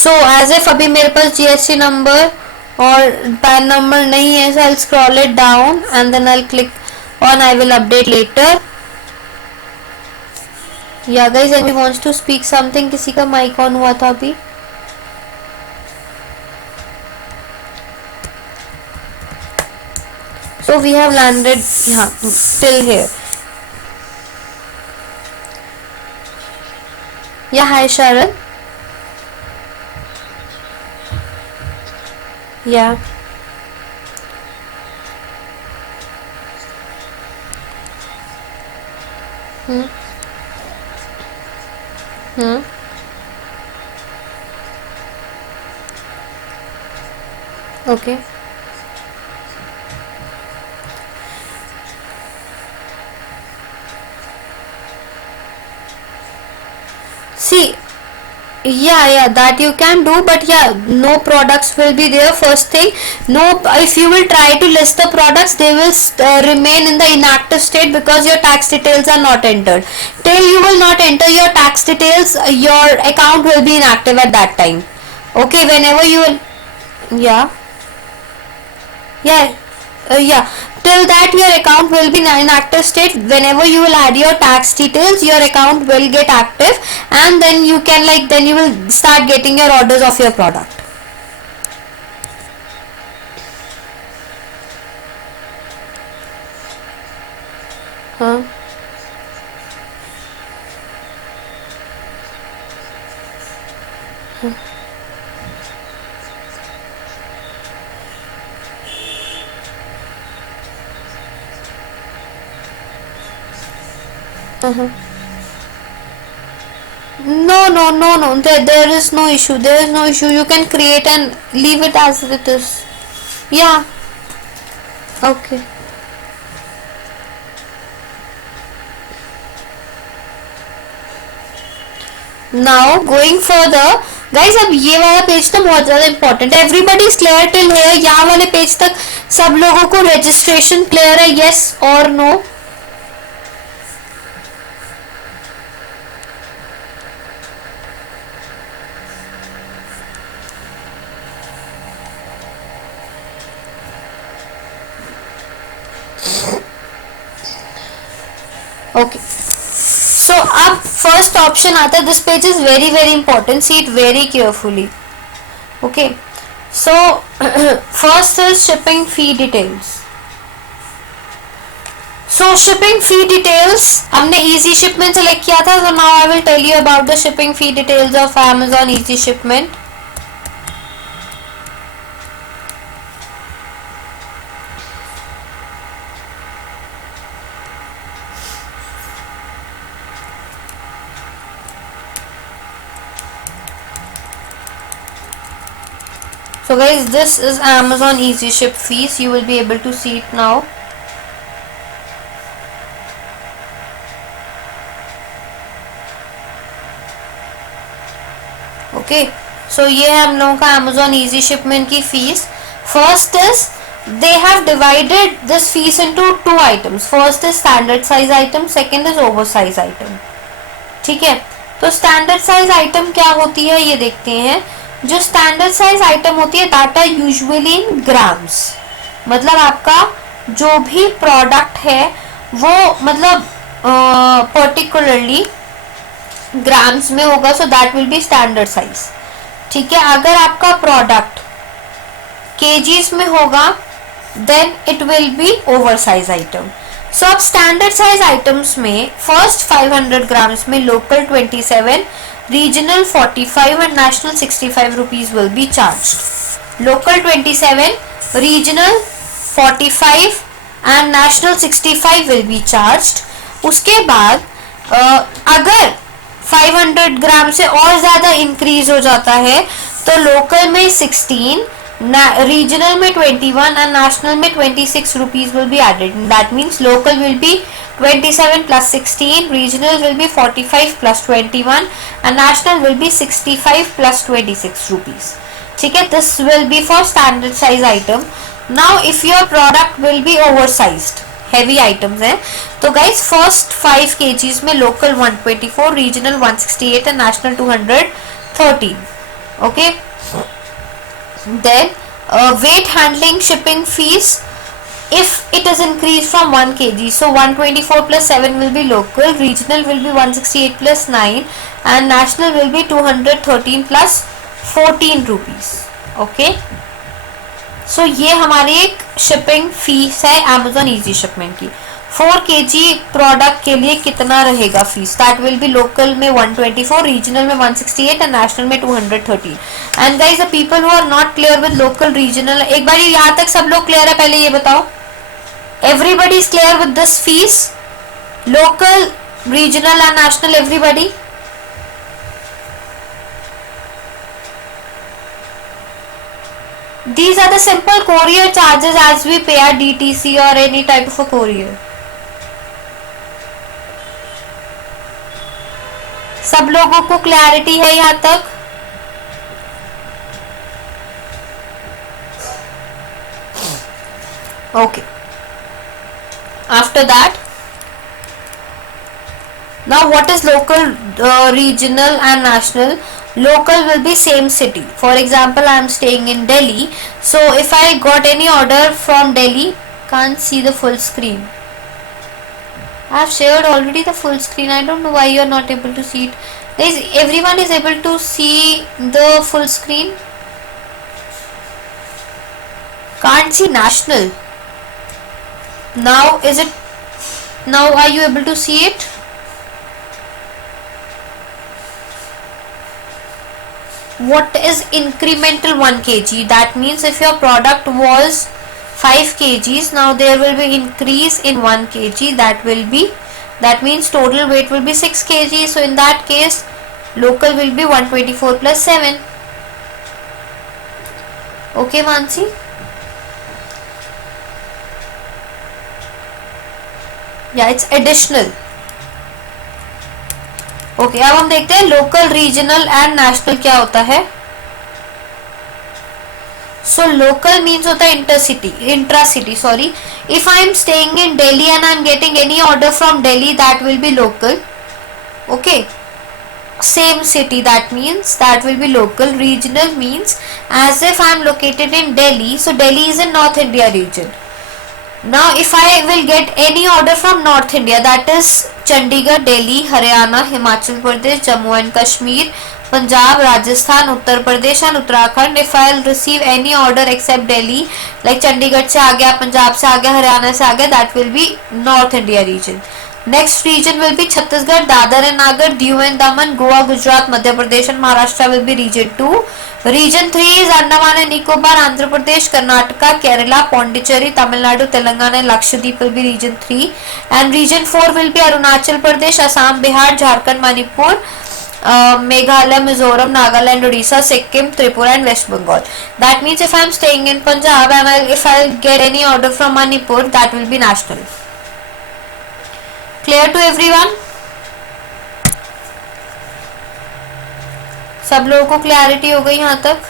So as if अभी मेरे पास GST नंबर और पैन नंबर नहीं है, so I'll scroll it down and then I'll click on I will update later. Yeah guys, anyone wants to speak something? किसी का माइक ऑन हुआ था अभी? So we have landed till here. Yeah, hi Sharon. Yeah. Okay. See, yeah, that you can do, but yeah, no products will be there. First thing, no, if you will try to list the products, they will remain in the inactive state because your tax details are not entered. Till you will not enter your tax details, your account will be inactive at that time. Okay, whenever you will, yeah, yeah, yeah, till that your account will be in active state. Whenever you will add your tax details, your account will get active, and then you can, like, then you will start getting your orders of your product. Huh? Uh-huh. No. There is no issue. There is no issue. You can create and leave it as it is. Yeah. Okay. Now going further, guys, अब ये वाला पेज तो बहुत ज़्यादा important है. Everybody is clear till here. यहाँ वाले पेज तक सब लोगों को registration clear है? Yes or no? Okay. So अब first option आता है. This page is very very important. See it very carefully. Okay. So first is shipping fee details. So shipping fee details हमने easy shipment select किया था. So now I will tell you about the shipping fee details of Amazon easy shipment. So guys, this is Amazon easy ship fees. You will be able to see it now. Okay, so ये है हम लोगों का Amazon easy shipment की fees. First is they have divided this fees into two items. First is standard size item, second is oversize item. ठीक है, तो standard size item क्या होती है ये देखते हैं. जो स्टैंडर्ड साइज आइटम होती है that are usually in grams. मतलब आपका जो भी प्रोडक्ट है वो मतलब पर्टिकुलरली ग्राम्स में होगा. So that will be standard size. ठीक है, अगर आपका प्रोडक्ट केजीज में होगा then it will be over size item. So अब स्टैंडर्ड साइज आइटम्स में फर्स्ट 500 ग्राम्स में local 27, regional 45 and national 65 rupees will be charged. Local 27, regional 45 and national 65 will be charged. उसके बाद अगर 500 ग्राम से और ज़्यादा इंक्रीज हो जाता है तो लोकल में 16, रीजनल में 21 and national में 26 rupees will be added. That means local will be 27 plus 16, regional will be 45 plus 21 and national will be 65 plus 26 rupees. ठीक है, this will be for standard size item. Now if your product will be oversized, heavy items हैं, तो guys first 5 kgs में local 124, regional 168 and national 213. Okay. Then weight handling shipping fees, if it is increased from 1 kg, so 124 plus 7 will be local, regional will be 168 plus 9 and national will be 213 plus 14 rupees. Okay, so ये हमारी एक shipping fees है Amazon easy shipment की. 4 kg product के लिए कितना रहेगा fees? That will be local में 124, रीजनल में 168 एंड नेशनल में 213. And guys the people who are not clear with local regional, एक बार यहाँ तक सब लोग क्लियर है? पहले ये बताओ, everybody is clear with this fees? Local, regional and national, everybody? These are the simple courier charges as we pay our DTC or any type of a courier. सब लोगों को क्लैरिटी है यहाँ तक? Okay. After that, now what is local, regional and national? Local will be same city. For example, I am staying in Delhi, so if I got any order from Delhi, can't see the full screen. I have shared already the full screen. I don't know why you are not able to see it. Everyone is able to see the full screen? Can't see national. Now is it? Now are you able to see it? What is incremental 1 kg? That means if your product was 5 kgs, now there will be increase in 1 kg. That means total weight will be 6 kg. So in that case, local will be 124 plus 7. Okay, Mansi? Yeah, it's additional. Okay, अब हम देखते हैं local, regional and national क्या होता है. So local means होता है intra city. Sorry, if I am staying in Delhi and I am getting any order from Delhi, that will be local. Okay, same city, that means that will be local. Regional means as if I am located in Delhi, so Delhi is in North India region. Now if I will get any order from North India, that is Chandigarh, Delhi, Haryana, Himachal Pradesh, Jammu and Kashmir, Punjab, Rajasthan, Uttar Pradesh and Uttarakhand. If I will receive any order except Delhi, like Chandigarh से आ गया, पंजाब से आ गया, हरियाणा से आ गया, that will be North India region. Next region will be Chhattisgarh, Dadar and Nagar, Diu and Daman, Goa, Gujarat, Madhya Pradesh and Maharashtra will be region 2. Region 3 is Andaman and Nicobar, Andhra Pradesh, Karnataka, Kerala, Pondicherry, Tamil Nadu, Telangana and Lakshadweep will be region 3. And region 4 will be Arunachal Pradesh, Assam, Bihar, Jharkhand, Manipur, Meghalaya, Mizoram, Nagaland, Odisha, Sikkim, Tripura and West Bengal. That means if I am staying in Punjab and if I get any order from Manipur, that will be national. Clear to everyone? सब लोगों को क्लैरिटी हो गई यहाँ तक?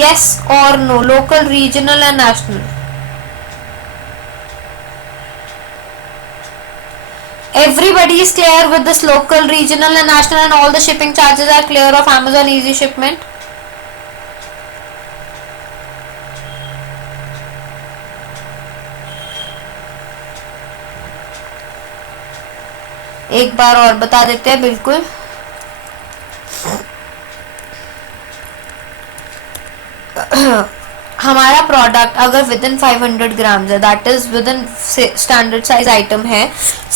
Yes or no? Local, regional and national. Everybody is clear with this local, regional and national, and all the shipping charges are clear of Amazon Easy Shipment. एक बार और बता देते हैं बिल्कुल. हमारा प्रोडक्ट अगर विद इन 500 ग्राम्स है, that is with in standard size item है,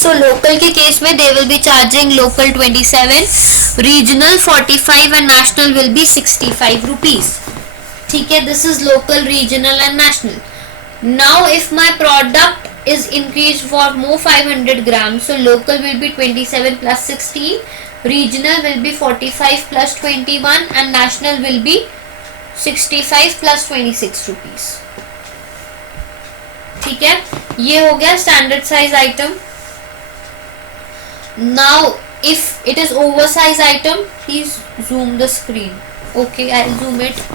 सो लोकल के केस में दे will B charging local 27, regional 45 and national will be 65 रुपीज. ठीक है, this is local, regional and national. Now if my product is increased for more 500 grams, so local will be 27 plus 16, regional will be 45 plus 21 and national will be 65 plus 26 rupees. ठीक है, ये हो गया standard size item. Now if it is oversize item, please zoom the screen. Okay, I'll zoom it.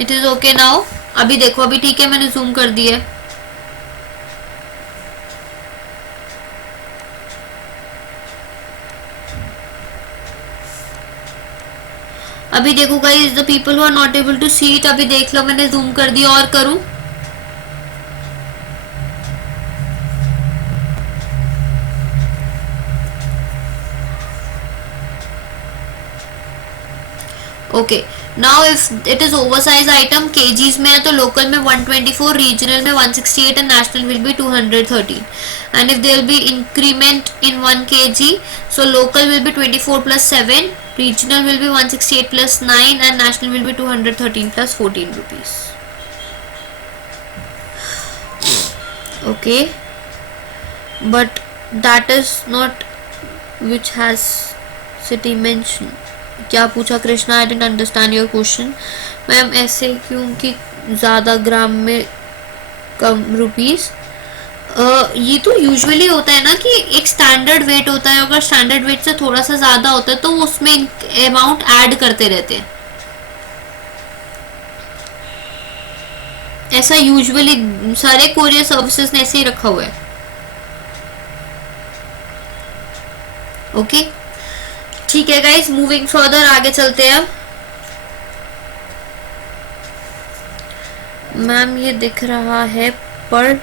It is okay now. अभी देखो, अभी ठीक है, मैंने जूम कर दिया. अभी देखो guys, the people who are not able to see it, अभी देख लो, मैंने जूम कर दिया. और करूं? Okay, now if it is oversize item kgs में है तो लोकल में 124, रीजनल में 168 and national will be 213. And if there will be increment in 1 kg, so local will be 24 plus 7, regional will be 168 plus 9 and national will be 213 plus 14 rupees. Okay. but that is not which has city mention. क्या पूछा Krishna? I didn't understand your question ma'am. ऐसे क्योंकि ज़्यादा ग्राम में कम रुपीस. ये तो यूजुअली होता है ना कि एक स्टैंडर्ड वेट होता है, अगर स्टैंडर्ड वेट से थोड़ा सा ज़्यादा होता है तो उसमें अमाउंट ऐड करते रहते हैं. ऐसा यूजुअली सारे कोरियर सर्विसेज ने ऐसे ही रखा हुआ है. ओके ठीक है गाइज, मूविंग फर्दर, आगे चलते हैं. अब मैम ये दिख रहा है पर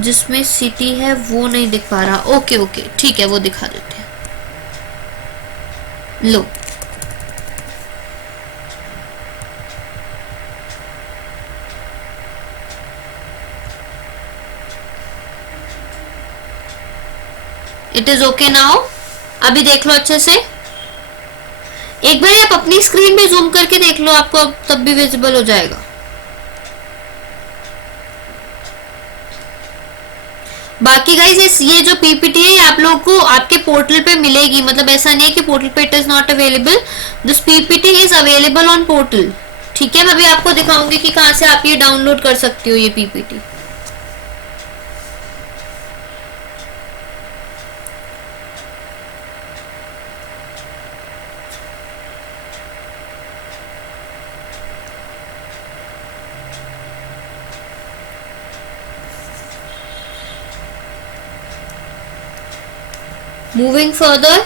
जिसमें सिटी है वो नहीं दिख पा रहा. ओके ओके ठीक है, वो दिखा देते हैं. लो इट इज ओके नाउ. अभी देख लो अच्छे से. एक बार आप अपनी स्क्रीन पे जूम करके देख लो, आपको तब भी विजिबल हो जाएगा. बाकी गाइस ये जो पीपीटी है आप लोगों को आपके पोर्टल पे मिलेगी, मतलब ऐसा नहीं है कि पोर्टल पे it is not available. This PPT is available on portal. ठीक है, मैं अभी आपको दिखाऊंगी कि कहां से आप ये डाउनलोड कर सकते हो ये PPT. Moving further,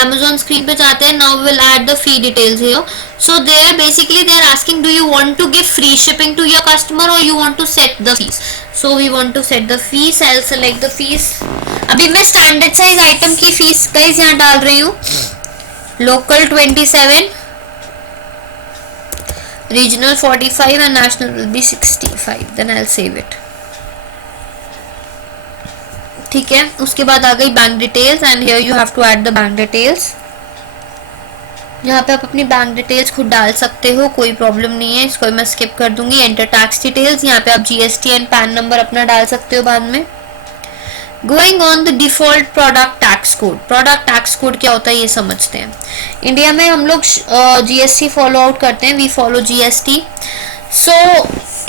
Amazon screen पे जाते हैं. Now will add the fee details here. So there basically they are asking do you want to give free shipping to your customer or you want to set the fees. So we want to set the fees. I will select the fees. अभी मैं standard size item की fees guys यहाँ डाल रही हूँ. Local 27, regional 45 and national will be 65. Then I will save it. ठीक है, उसके बाद आ गई bank details and here you have to add the bank details. यहाँ पे आप अपनी बैंक डिटेल्स खुद डाल सकते हो, कोई प्रॉब्लम नहीं है. इसको मैं स्किप कर दूंगी. एंटर टैक्स डिटेल्स, यहाँ पे आप जीएसटी एंड पैन नंबर अपना डाल सकते हो बाद में. Going on the default product tax code. Product tax code क्या होता है ये समझते हैं. इंडिया में हम लोग जीएसटी फॉलो आउट करते हैं. We follow GST. So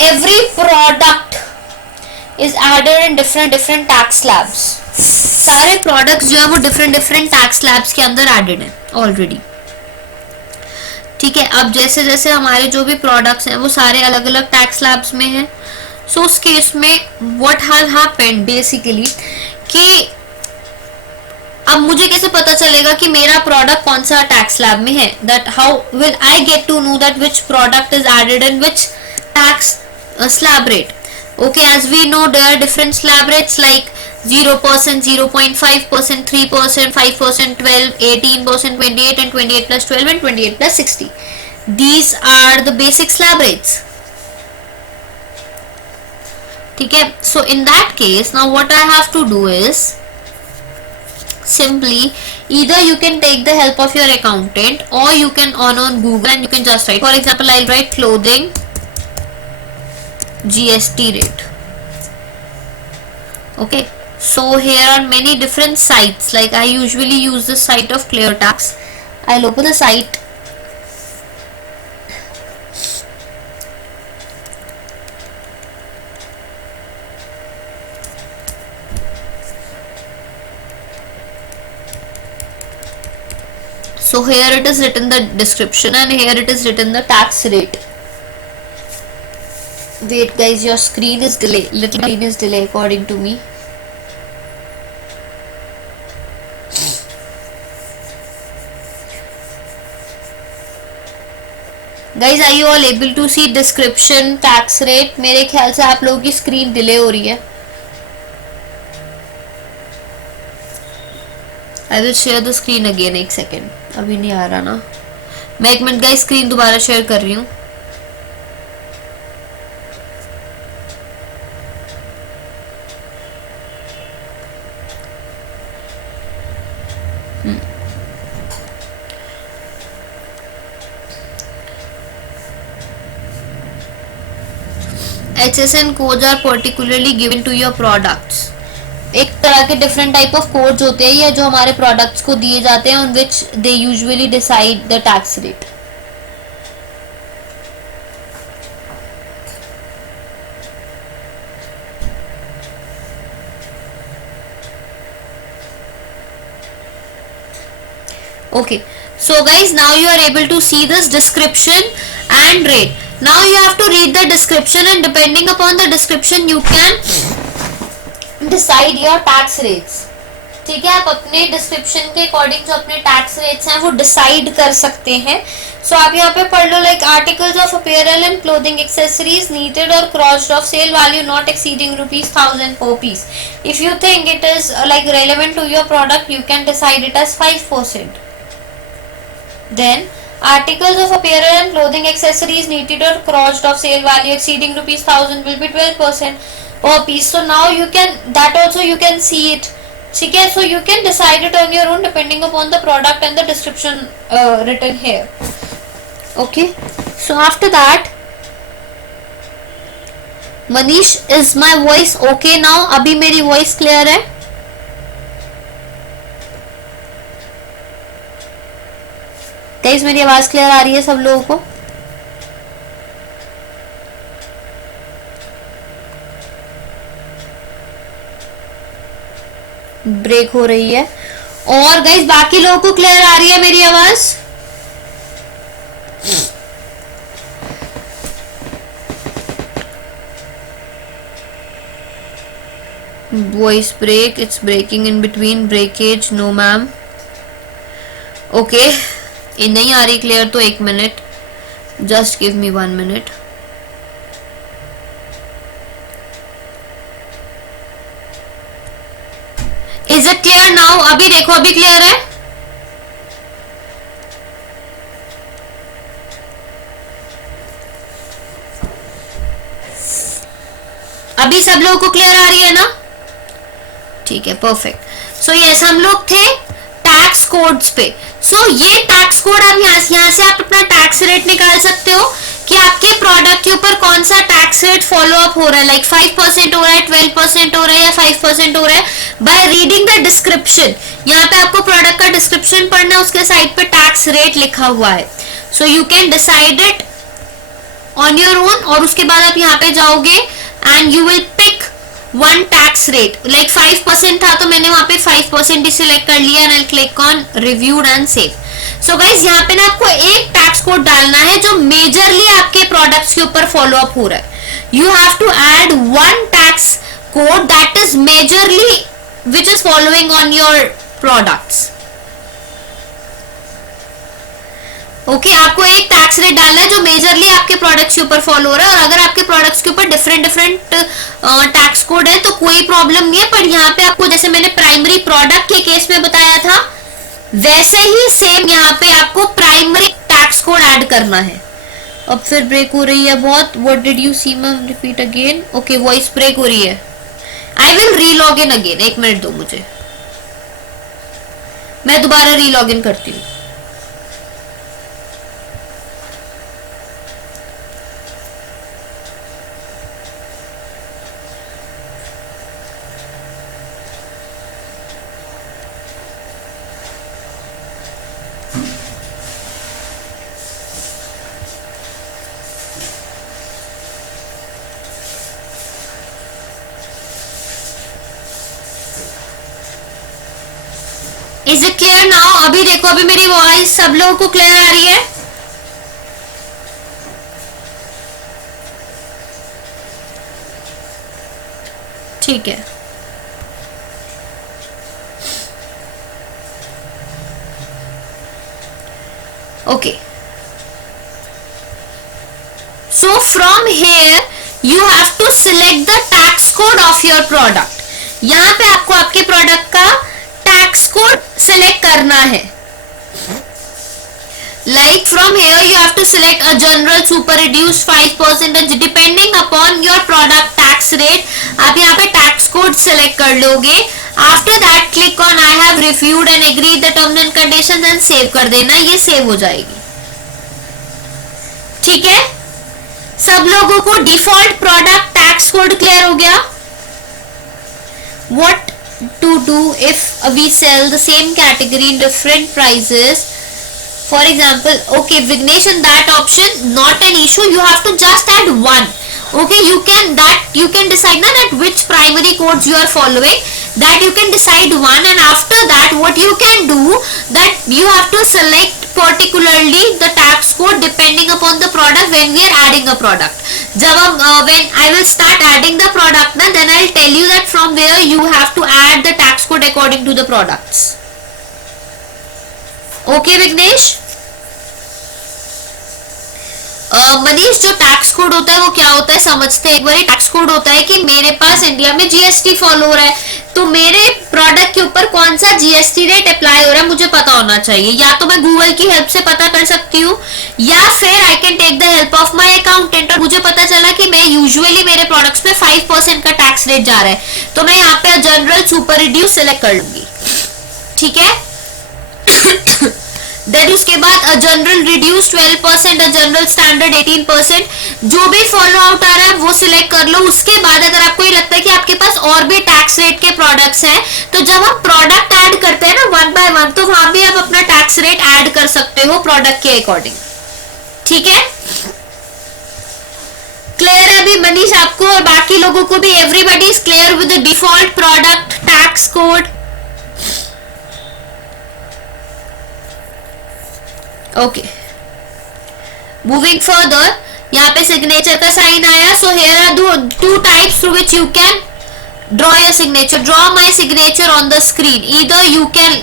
every product is added in different tax slabs. सारे प्रोडक्ट्स जो है वो डिफरेंट टैक्स स्लैब्स के अंदर एडेड हैं ऑलरेडी. ठीक है, अब जैसे जैसे हमारे जो भी प्रोडक्ट्स हैं वो सारे अलग अलग टैक्स स्लैब्स में हैं. सो उस केस में व्हाट हैज हैपेंड बेसिकली कि अब मुझे कैसे पता चलेगा कि मेरा प्रोडक्ट कौन सा टैक्स स्लैब में है. That how will I get to know that which product is added in which tax slab rate. Okay, as we know there are different slab rates like 0%, 0.5%, 3%, 5%, 12, 18%, 28 and 28 plus 12 and 28 plus 60. These are the basic slab rates. ठीक है, so in that case now what I have to do is simply either you can take the help of your accountant or you can on Google and you can just write. For example, I'll write clothing GST rate. Okay, so here are many different sites. Like I usually use the site of ClearTax. I'll open the site. So here it is written the description and here it is written the tax rate. Wait guys, your screen is delay. Little screen is delay according to me. Guys, are you all able to see description, tax rate? मेरे ख्याल से आप लोगों की screen delay हो रही है. I will share the screen again. एक सेकेंड, अभी नहीं आ रहा ना. मैं एक मिनट गाइस स्क्रीन दोबारा शेयर कर रही हूँ. HSN codes are particularly given to your products. एक तरह के डिफरेंट टाइप ऑफ कोड्स होते हैं या जो हमारे प्रोडक्ट्स को दिए जाते हैं on which they usually decide the tax rate. Okay, so guys, now you are able to see this description and rate. Now you have to read the description and depending upon the description you can decide your tax rates. ठीक है, आप अपने डिस्क्रिप्शन के अकॉर्डिंग जो अपने tax rates हैं वो डिसाइड कर सकते हैं. सो आप यहाँ पे पढ़ लो, like articles of apparel and clothing accessories knitted or crossed of sale value not exceeding ₹1000 per piece. If you think it is like relevant to your product, you can decide it as 5%. Then articles of apparel and clothing accessories knitted or crossed of sale value exceeding ₹1000 will be 12% per piece. So now you can, that also you can see it. ठीक है, so you can decide it on your own depending upon the product and the description written here. Okay, so after that, Manish, is my voice okay now? अभी मेरी voice clear है? गाइस मेरी आवाज क्लियर आ रही है सब लोगों को? ब्रेक हो रही है. और गाइस बाकी लोगों को क्लियर आ रही है मेरी आवाज? Voice break, it's breaking in between, breakage, no ma'am. Okay, ये नहीं आ रही क्लियर तो 1 minute, just give me 1 minute. Is it clear now? अभी देखो, अभी क्लियर है? अभी सब लोगों को क्लियर आ रही है ना? ठीक है, परफेक्ट. सो यस, हम लोग थे टैक्स कोड्स पे. सो ये टैक्स कोड आप यहाँ से आप अपना टैक्स रेट निकाल सकते हो कि आपके प्रोडक्ट के ऊपर कौन सा टैक्स रेट फॉलो अप हो रहा है, लाइक 5% हो रहा है, 12% हो रहा है या 5% हो रहा है, बाय रीडिंग द डिस्क्रिप्शन. यहाँ पे आपको प्रोडक्ट का डिस्क्रिप्शन पढ़ना है, उसके साइड पे टैक्स रेट लिखा हुआ है. So you can decide it on your own. और उसके बाद आप यहाँ पे जाओगे and you will pick one tax rate. Like 5% था तो मैंने वहां पे 5% ही सिलेक्ट कर लिया and I click on reviewed and save. So guys, यहाँ पे ना आपको एक टैक्स कोड डालना है जो मेजरली आपके प्रोडक्ट्स के ऊपर फॉलो अप हो रहा है. You have to add one tax code that is majorly which is following on your products. Okay, आपको एक टैक्स रेट डालना है जो मेजरली आपके प्रोडक्ट्स के ऊपर फॉलो हो रहा है. और अगर आपके प्रोडक्ट्स के ऊपर डिफरेंट टैक्स कोड है तो कोई प्रॉब्लम नहीं है. पर यहाँ पे आपको, जैसे मैंने प्राइमरी प्रोडक्ट के केस में बताया था, वैसे ही सेम यहाँ पे आपको प्राइमरी टैक्स कोड ऐड करना है. अब फिर ब्रेक हो रही है बहुत. What did you see ma'am? Repeat again. Okay, voice break हो रही है. I will relog in again. 1 minute दो मुझे, मैं दोबारा रीलॉग इन करती हूँ. Is it clear now? अभी देखो, अभी मेरी वॉइस सब लोगों को क्लियर आ रही है? ठीक है. Okay, so from here you have to select the tax code of your product. यहां पे आपको आपके प्रोडक्ट का टैक्स कोड सिलेक्ट करना है. Like from here you have to select a general super reduced 5% and depending upon your product tax rate आप यहाँ पे टैक्स कोड सिलेक्ट कर लोगे. After that click on I have reviewed and agreed the terms and conditions and save कर देना. ये सेव हो जाएगी. ठीक है, सब लोगों को default product tax code clear हो गया? What to do if we sell the same category in different prices. For example, okay Vignesh, in that option not an issue, you have to just add one. Okay, you can decide na that which primary codes you are following, that you can decide one, and after that what you can do, that you have to select particularly the tax code depending upon the product when we are adding a product. When I will start adding the product na, then I'll tell you that from where you have to add the tax code according to the products. Okay Vignesh? Manish, जो tax code होता है वो क्या होता है समझते हैं एक बार। टैक्स कोड होता है कि मेरे पास इंडिया में जीएसटी फॉलो हो रहा है, तो मेरे प्रोडक्ट के ऊपर कौन सा जीएसटी रेट अप्लाई हो रहा है मुझे पता होना चाहिए। या तो मैं गूगल की हेल्प से पता कर सकती हूँ, या फिर I can take the help of my accountant, और मुझे पता चला कि मैं यूजुअली मेरे प्रोडक्ट्स पे 5% का टैक्स रेट जा रहा है, तो मैं यहाँ पे जनरल सुपर रिड्यूस सिलेक्ट कर लूंगी। ठीक है, देन उसके बाद जनरल रिड्यूस 12%, जनरल स्टैंडर्ड 18%, जो भी फॉलो आउट आ रहा है वो सिलेक्ट कर लो। उसके बाद अगर आपको ये लगता है कि आपके पास और भी टैक्स रेट के प्रोडक्ट्स हैं, तो जब हम प्रोडक्ट ऐड करते हैं ना वन बाय वन, तो वहां भी आप अपना टैक्स रेट ऐड कर सकते हो प्रोडक्ट के अकॉर्डिंग। ठीक है, क्लियर है अभी मनीष आपको और बाकी लोगों को भी? Everybody is clear with the default product tax code? Okay, moving further, यहाँ पे सिग्नेचर का साइन आया। So here are two types through which you can draw your signature. Draw my signature on the screen, either you can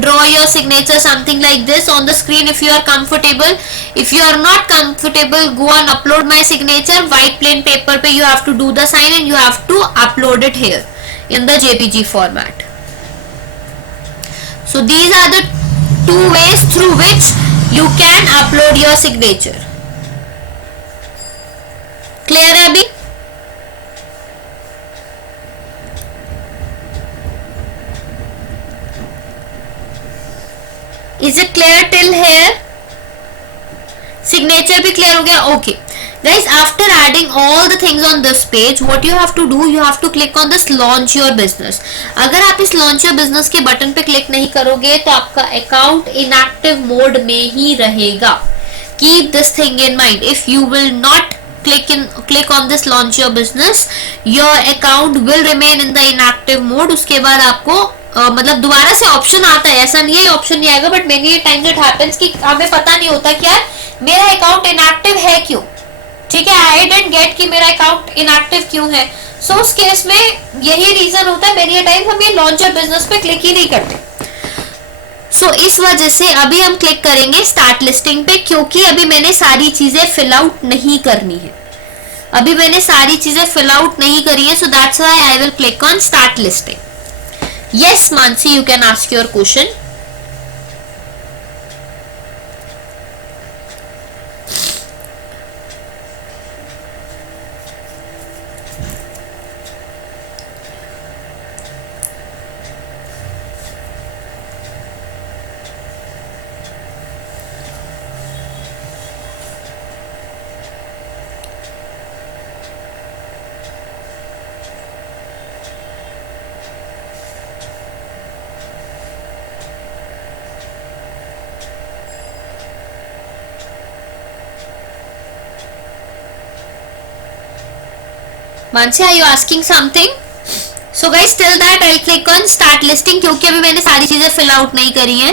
draw your signature something like this on the screen if you are comfortable. If you are not comfortable, go and upload my signature. White plain paper पे you have to do the sign and you have to upload it here in the JPG format. So these are the two ways through which you can upload your signature. Clear है अभी? Is it clear till here? Signature भी clear हो गया? Okay. Guys, after adding all the things on this page, what you have to do, you have to click on this launch your business. अगर आप इस launch your business के बटन पे क्लिक नहीं करोगे तो आपका अकाउंट inactive मोड में ही रहेगा. Keep this thing in mind. If you will not click on this launch your business, your account will remain in the inactive mode. उसके बाद आपको मतलब दोबारा से ऑप्शन आता है, ऐसा नहीं है ऑप्शन नहीं आएगा, but many times it happens कि हमें पता नहीं होता कि यार मेरा अकाउंट इनएक्टिव है क्यों. ठीक है, आई डिडंट गेट कि मेरा अकाउंट इनएक्टिव क्यों है. सो उस केस में यही रीजन होता है, मेनी टाइम हम ये लॉन्च योर बिजनेस पे क्लिक ही नहीं करते. सो इस वजह से अभी हम क्लिक करेंगे स्टार्ट लिस्टिंग पे, क्योंकि अभी मैंने सारी चीजें फिल आउट नहीं करनी है. अभी मैंने सारी चीजें फिल आउट नहीं करी है, so that's why I will click on start listing. Yes, Mansi, you can ask your question. Mansi, are you asking something? So guys, till that I'll click on start listing, क्योंकि अभी मैंने सारी चीजें fill out नहीं करी हैं.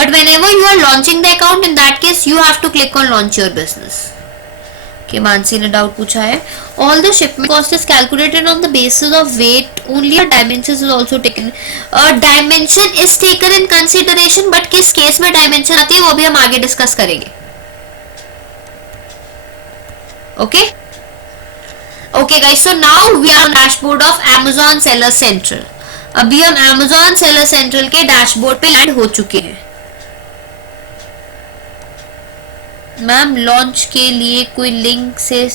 But whenever you are launching the account, in that case you have to click on launch your business. Okay, Mansi ने डाउट पूछा है. All the shipment cost is calculated on the basis of weight only, or dimensions is also taken. Dimension is taken in consideration, but किस केस में dimension आती है वो भी हम आगे डिस्कस करेंगे. Okay? Okay guys, so now we are on dashboard of Amazon Seller Central. अभी हम Amazon Seller Central के डैशबोर्ड पे लैंड हो चुके हैं. मैम लॉन्च के लिए कोई लिंक से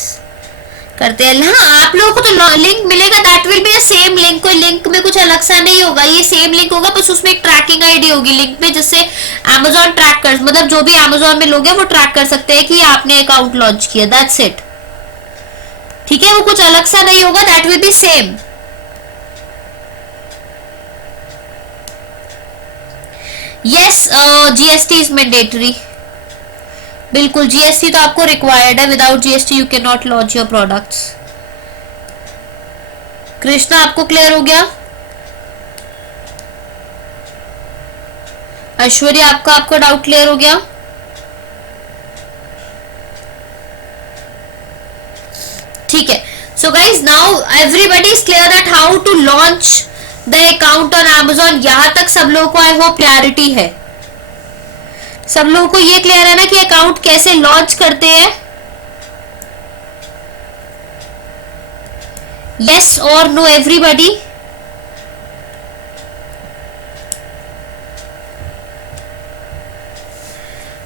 करते हैं? हाँ, आप लोगों को तो लिंक मिलेगा, that will B same link. कोई लिंक में कुछ अलग सा नहीं होगा, ये सेम लिंक होगा, बस उसमें एक ट्रैकिंग आईडी होगी लिंक में, जिससे Amazon ट्रैक कर, मतलब जो भी Amazon में लोग हैं वो ट्रैक कर सकते हैं कि आपने अकाउंट लॉन्च किया. That's it. ठीक है, वो कुछ अलग सा नहीं होगा, that will B same. Yes, GST is mandatory. बिल्कुल जीएसटी तो आपको रिक्वायर्ड है. Without GST you can not launch your products. Krishna आपको क्लियर हो गया? ऐश्वर्या आपका डाउट क्लियर हो गया? ठीक है. So guys now everybody is clear that how to launch the account on Amazon. यहां तक सब लोगों को आई होप क्लैरिटी है. सब लोगों को ये क्लियर है ना कि अकाउंट कैसे लॉन्च करते हैं? यस और no everybody?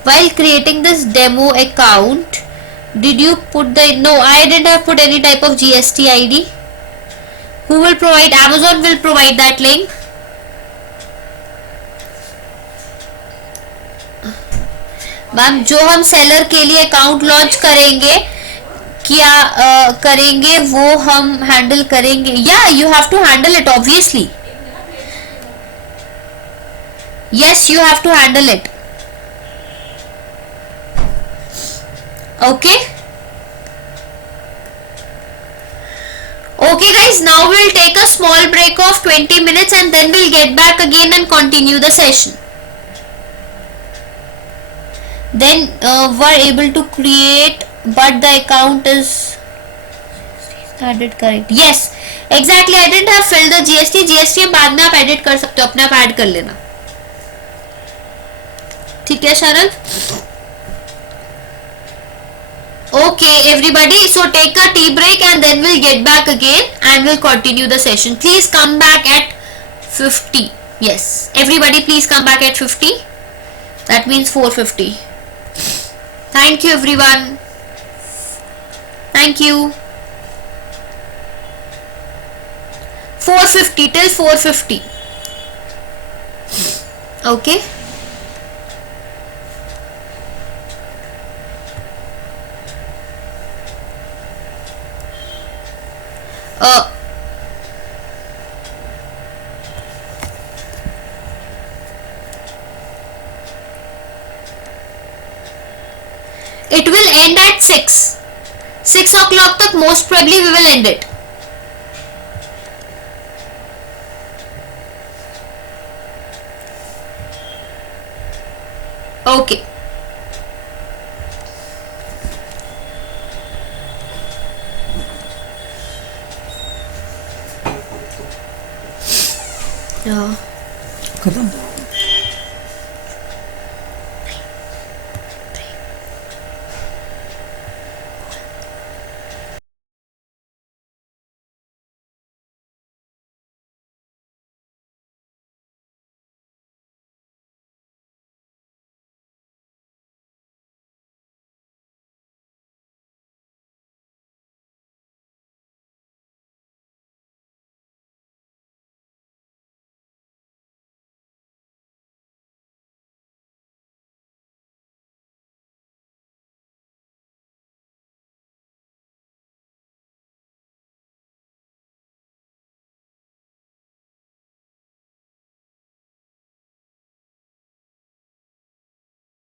While creating this demo account, did you put the... No, I didn't have put any type of GST ID. Who will provide? Amazon will provide that link. Ma'am जो हम सेलर के लिए अकाउंट लॉन्च करेंगे क्या करेंगे वो हम handle करेंगे. या you have to handle it obviously. Yes you have to handle it. Okay. Okay guys, now we'll take a small break of 20 minutes and then we'll get back again and continue the session. Then we're able to create but the account is added correct. Yes, exactly. I didn't have filled the GST. GST बाद में आप edit कर सकते हो, अपने आप add कर लेना. ठीक है शरद? Okay everybody, so take a tea break and then we'll get back again and we'll continue the session. Please come back at 50. Yes, everybody please come back at 50. That means 4:50. Thank you everyone. Thank you. 4:50 till 4:50. Okay. It will end at 6. 6 o'clock तक most probably we will end it. Okay. खत्म.